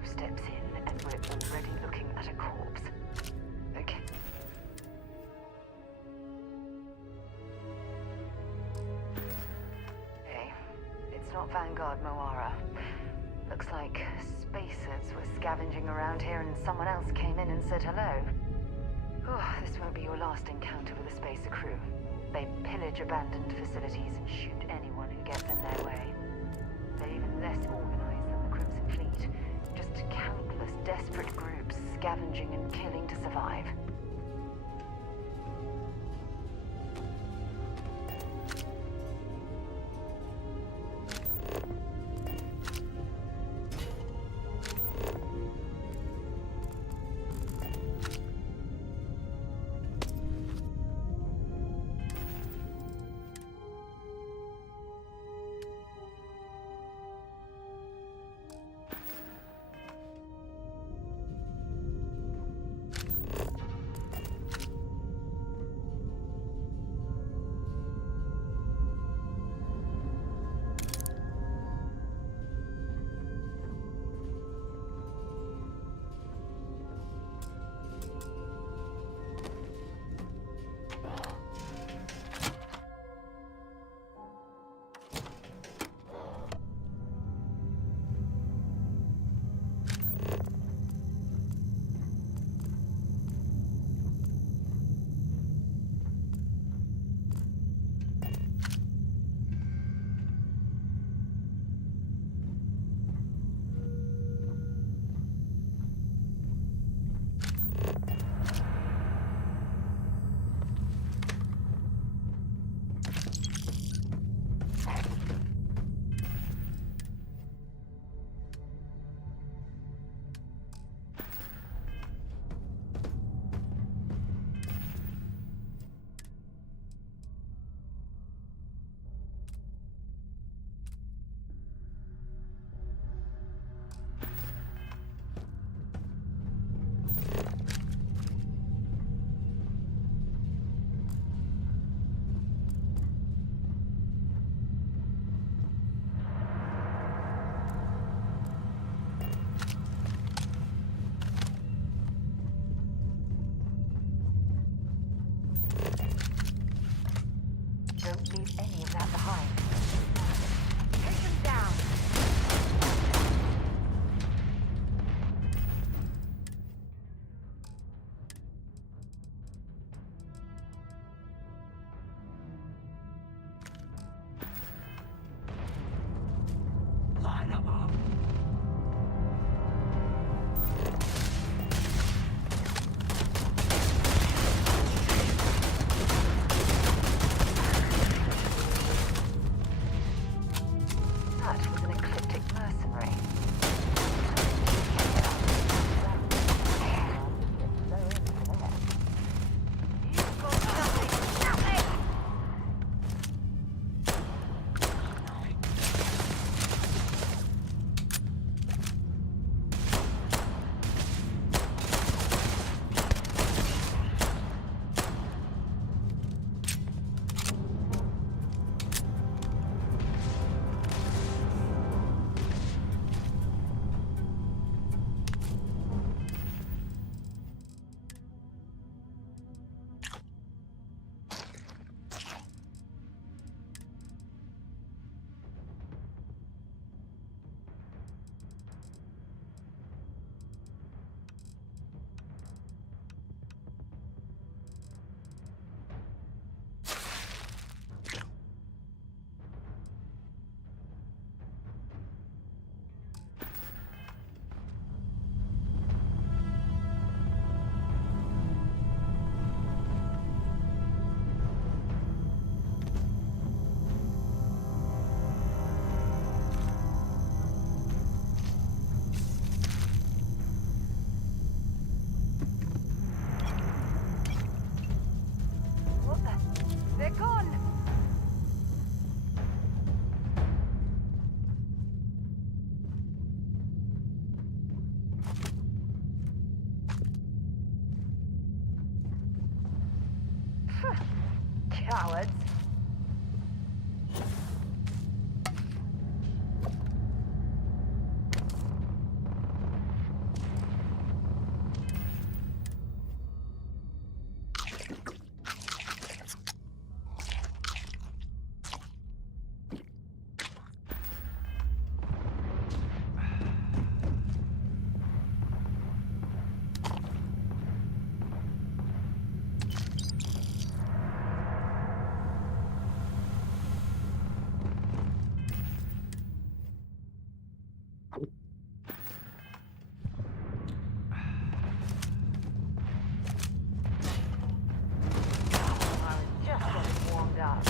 Steps in and we're already looking at a corpse. Okay. Hey, it's not Vanguard Moara. Looks like spacers were scavenging around here and someone else came in and said hello. Oh, this won't be your last encounter with a spacer crew. They pillage abandoned facilities and shoot anyone who gets in their way. They're even less organized than the Crimson Fleet. Just countless desperate groups scavenging and killing to survive. cowards. Just getting warmed up.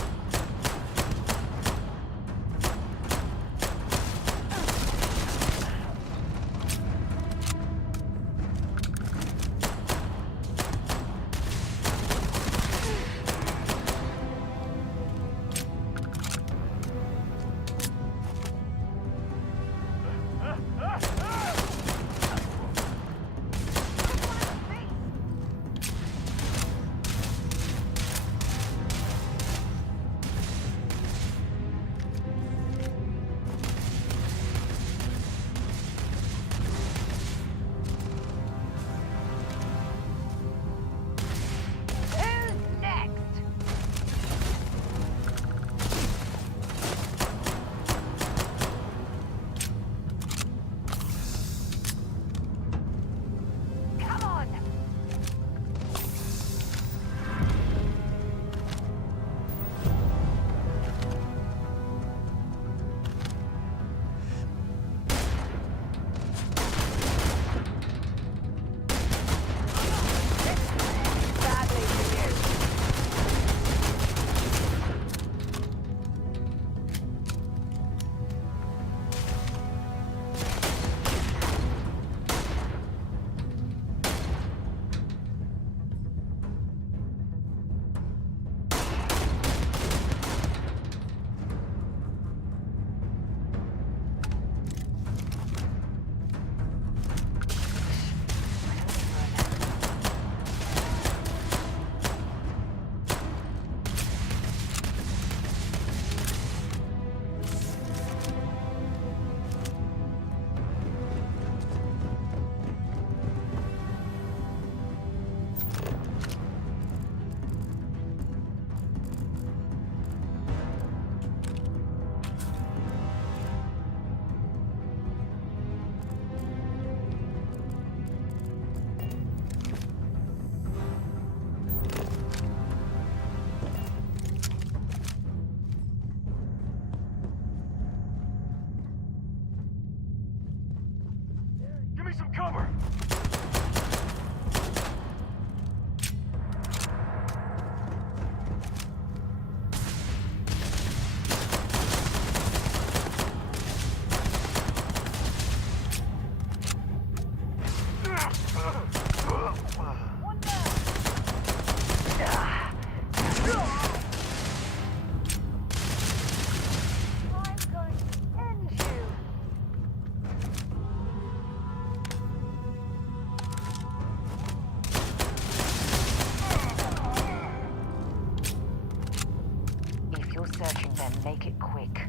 Who's next? Come on! Badly for you. Give me some cover! I'm going to end you. If you're searching them, make it quick.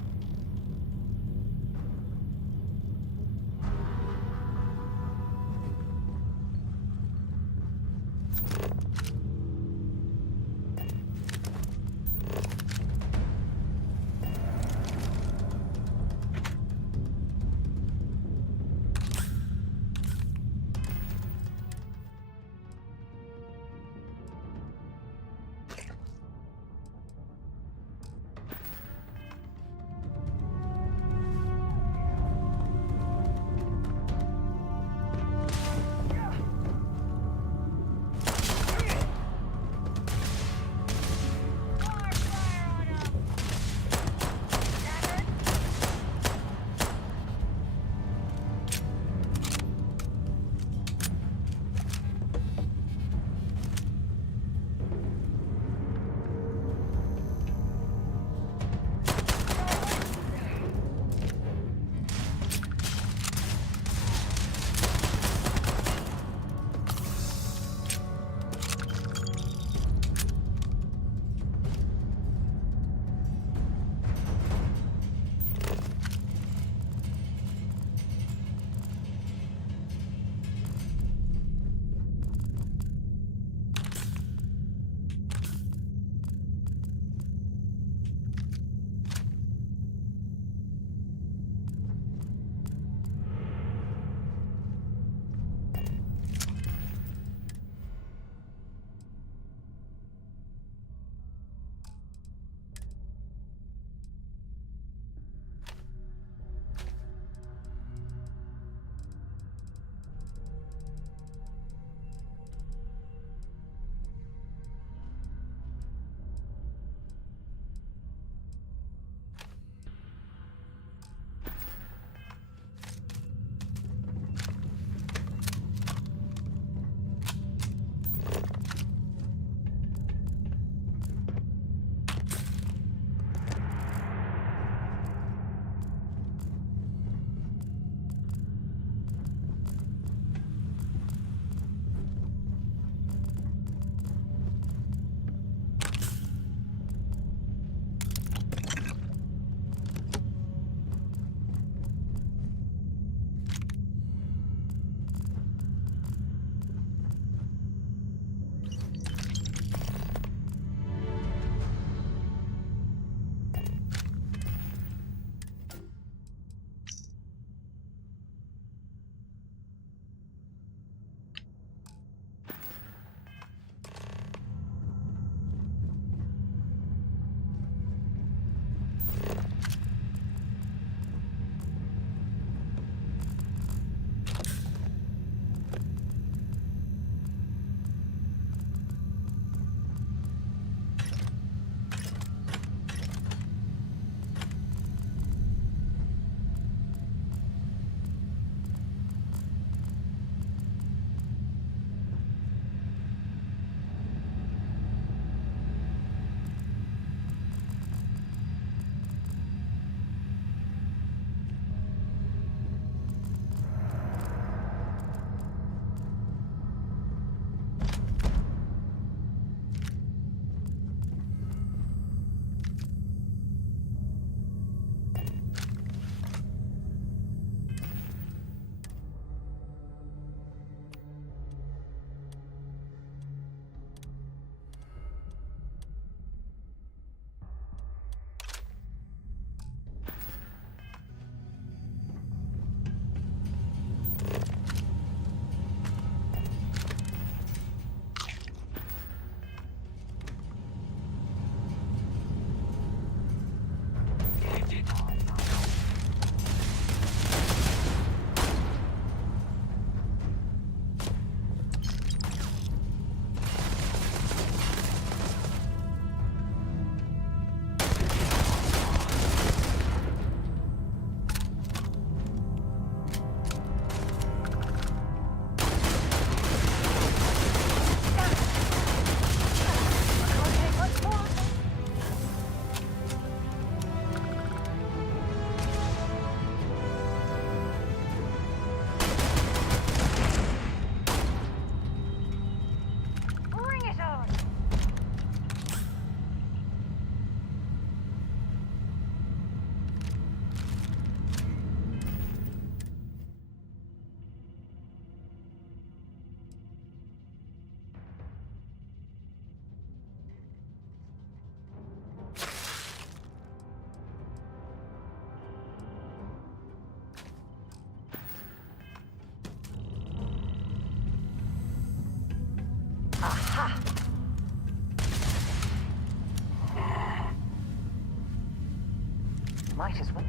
Might as well.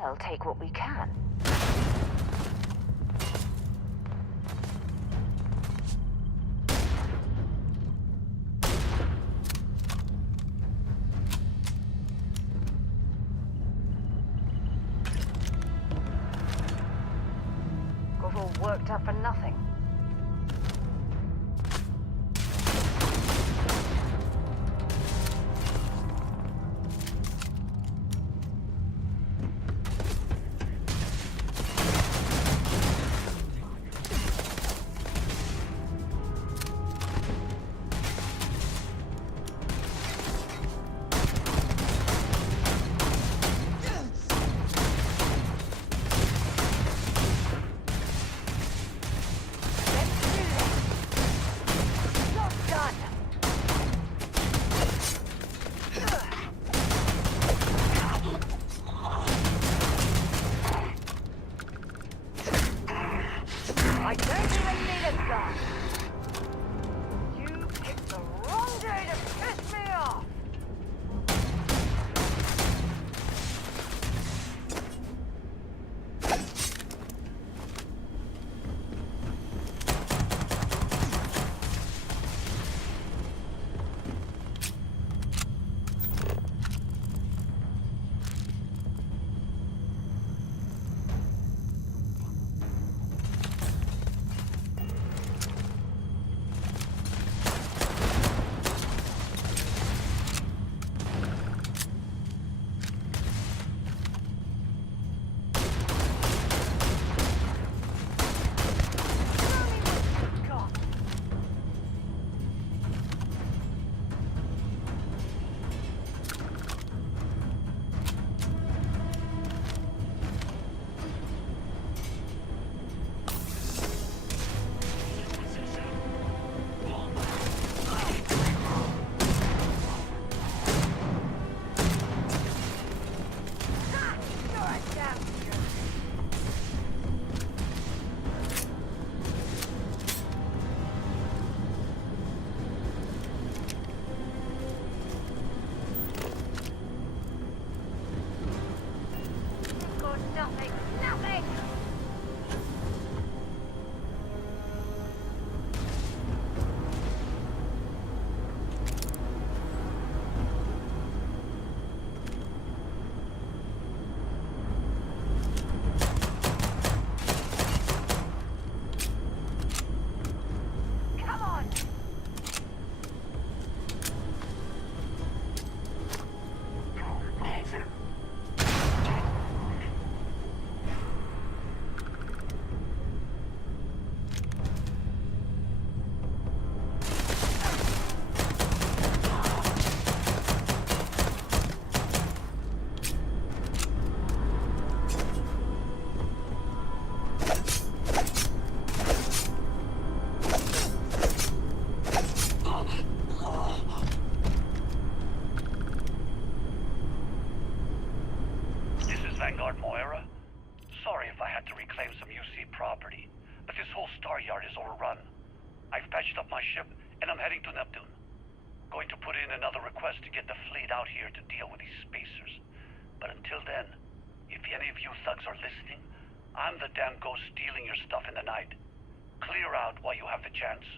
I'll take what we can. Got all worked up for nothing. I don't even need a gun. You picked the wrong day to piss me off. Nothing! Nothing! Come on! Sorry if I had to reclaim some UC property, but this whole star yard is overrun. I've patched up my ship, and I'm heading to Neptune. Going to put in another request to get the fleet out here to deal with these spacers. But until then, if any of you thugs are listening, I'm the damn ghost stealing your stuff in the night. Clear out while you have the chance.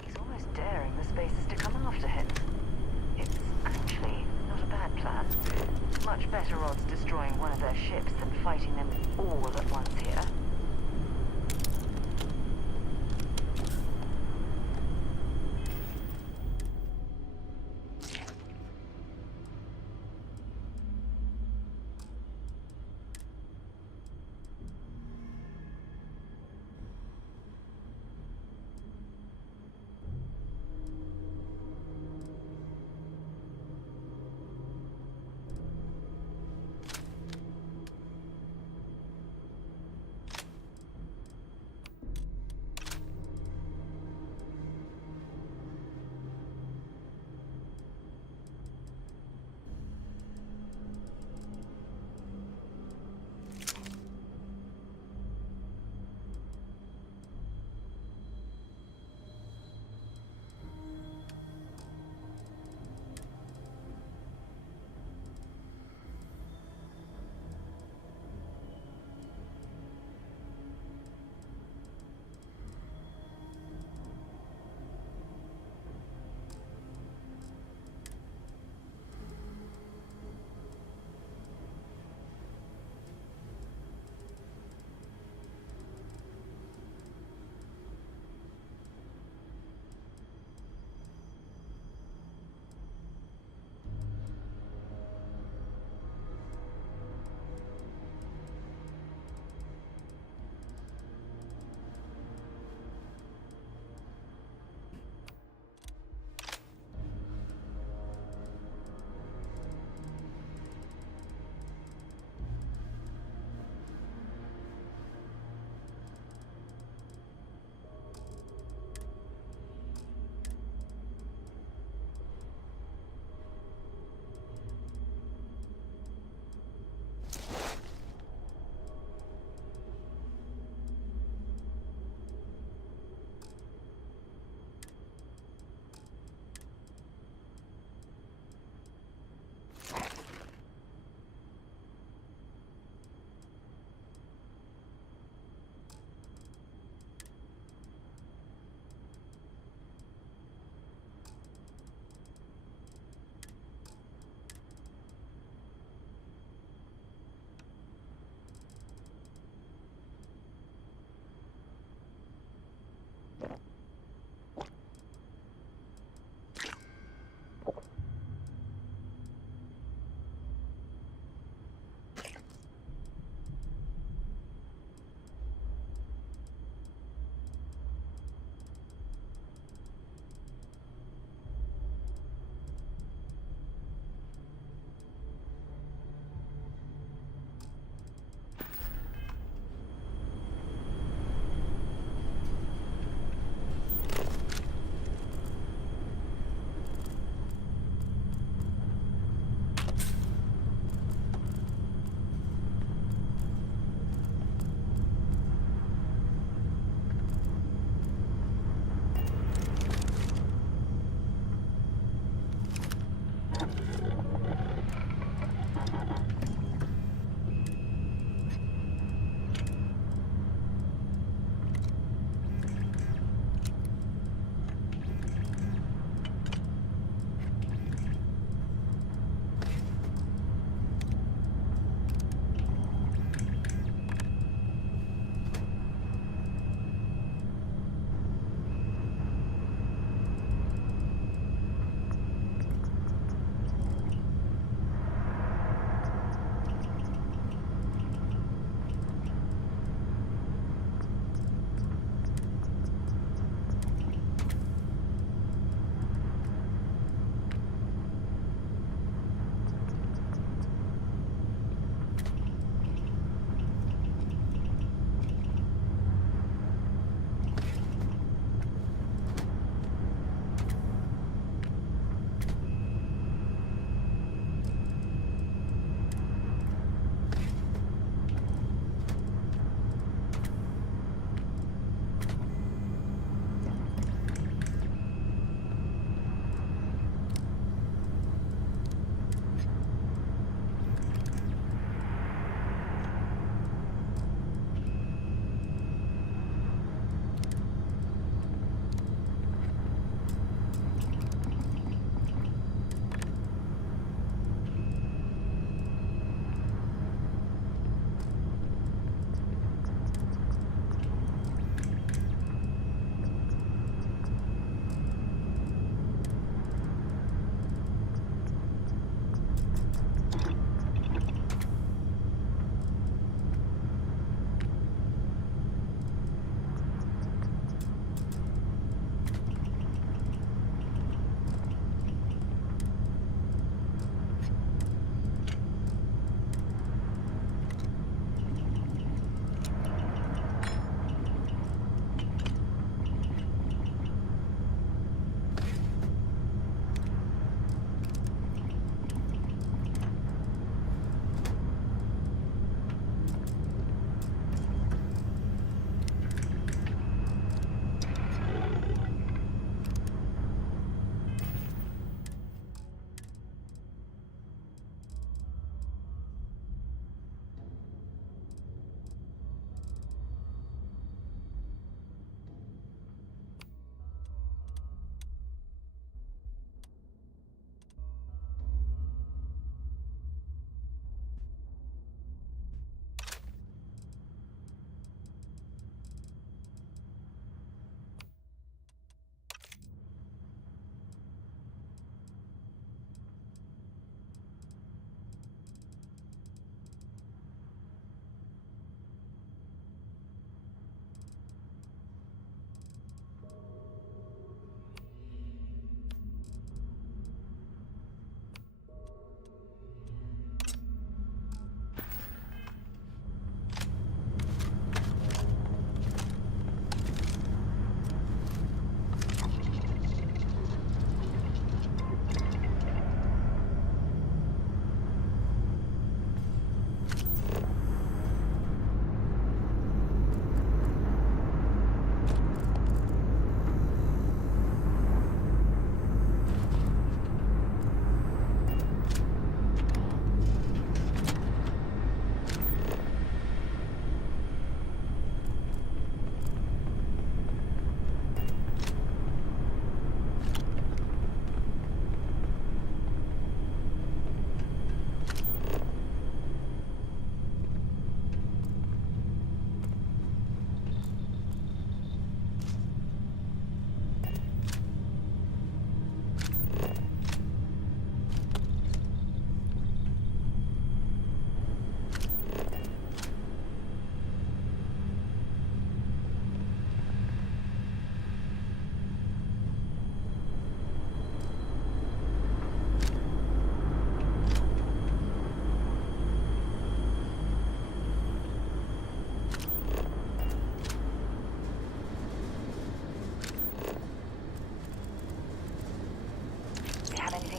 He's almost daring the spacers to come after him. It's actually not a bad plan. Much better odds destroying one of their ships than fighting them all at once here.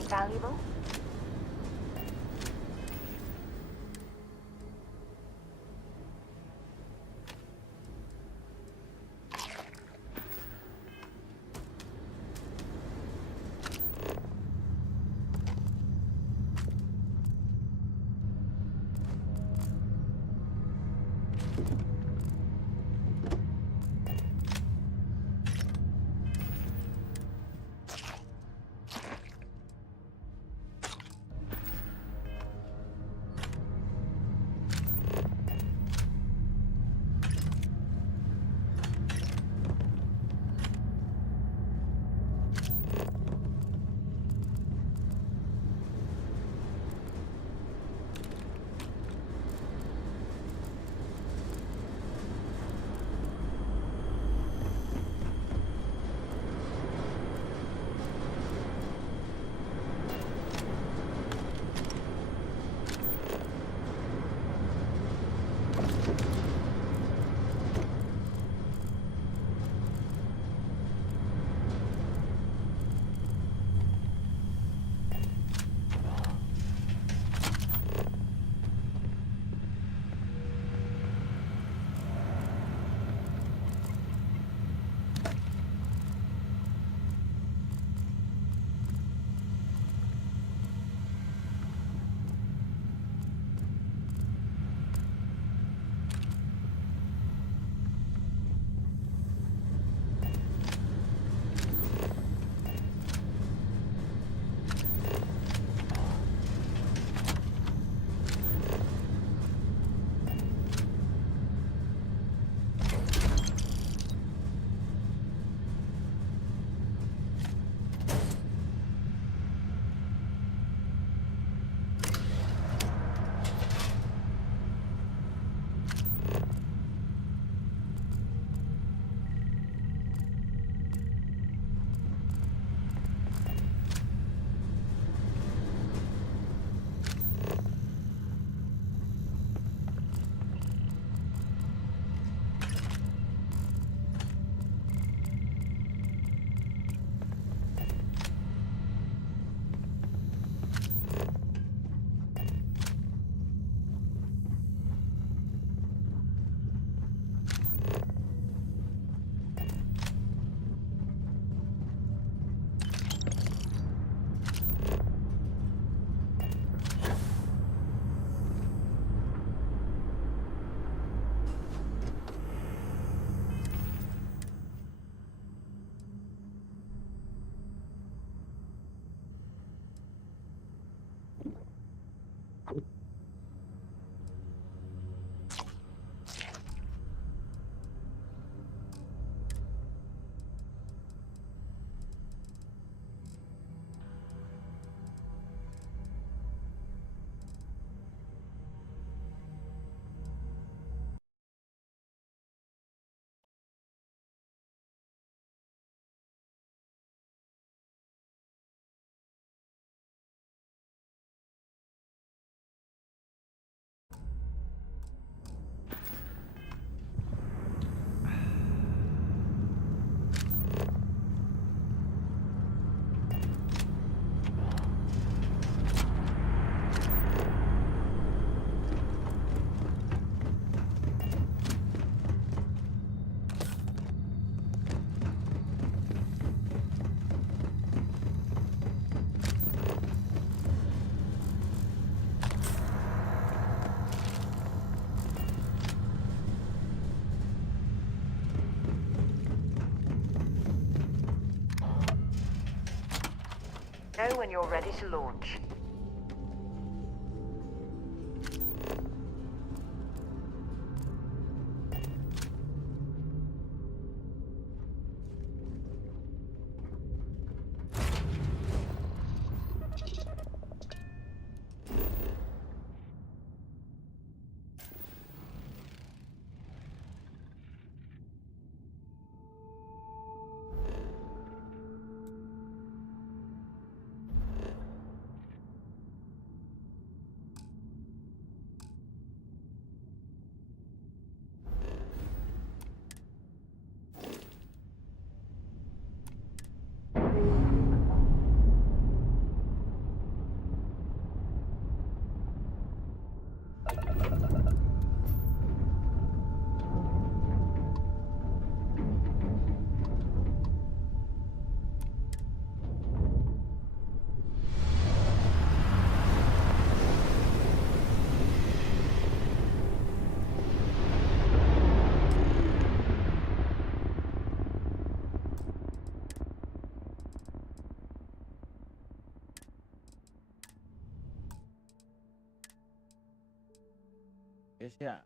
valuable? Know when you're ready to launch. Guys ya.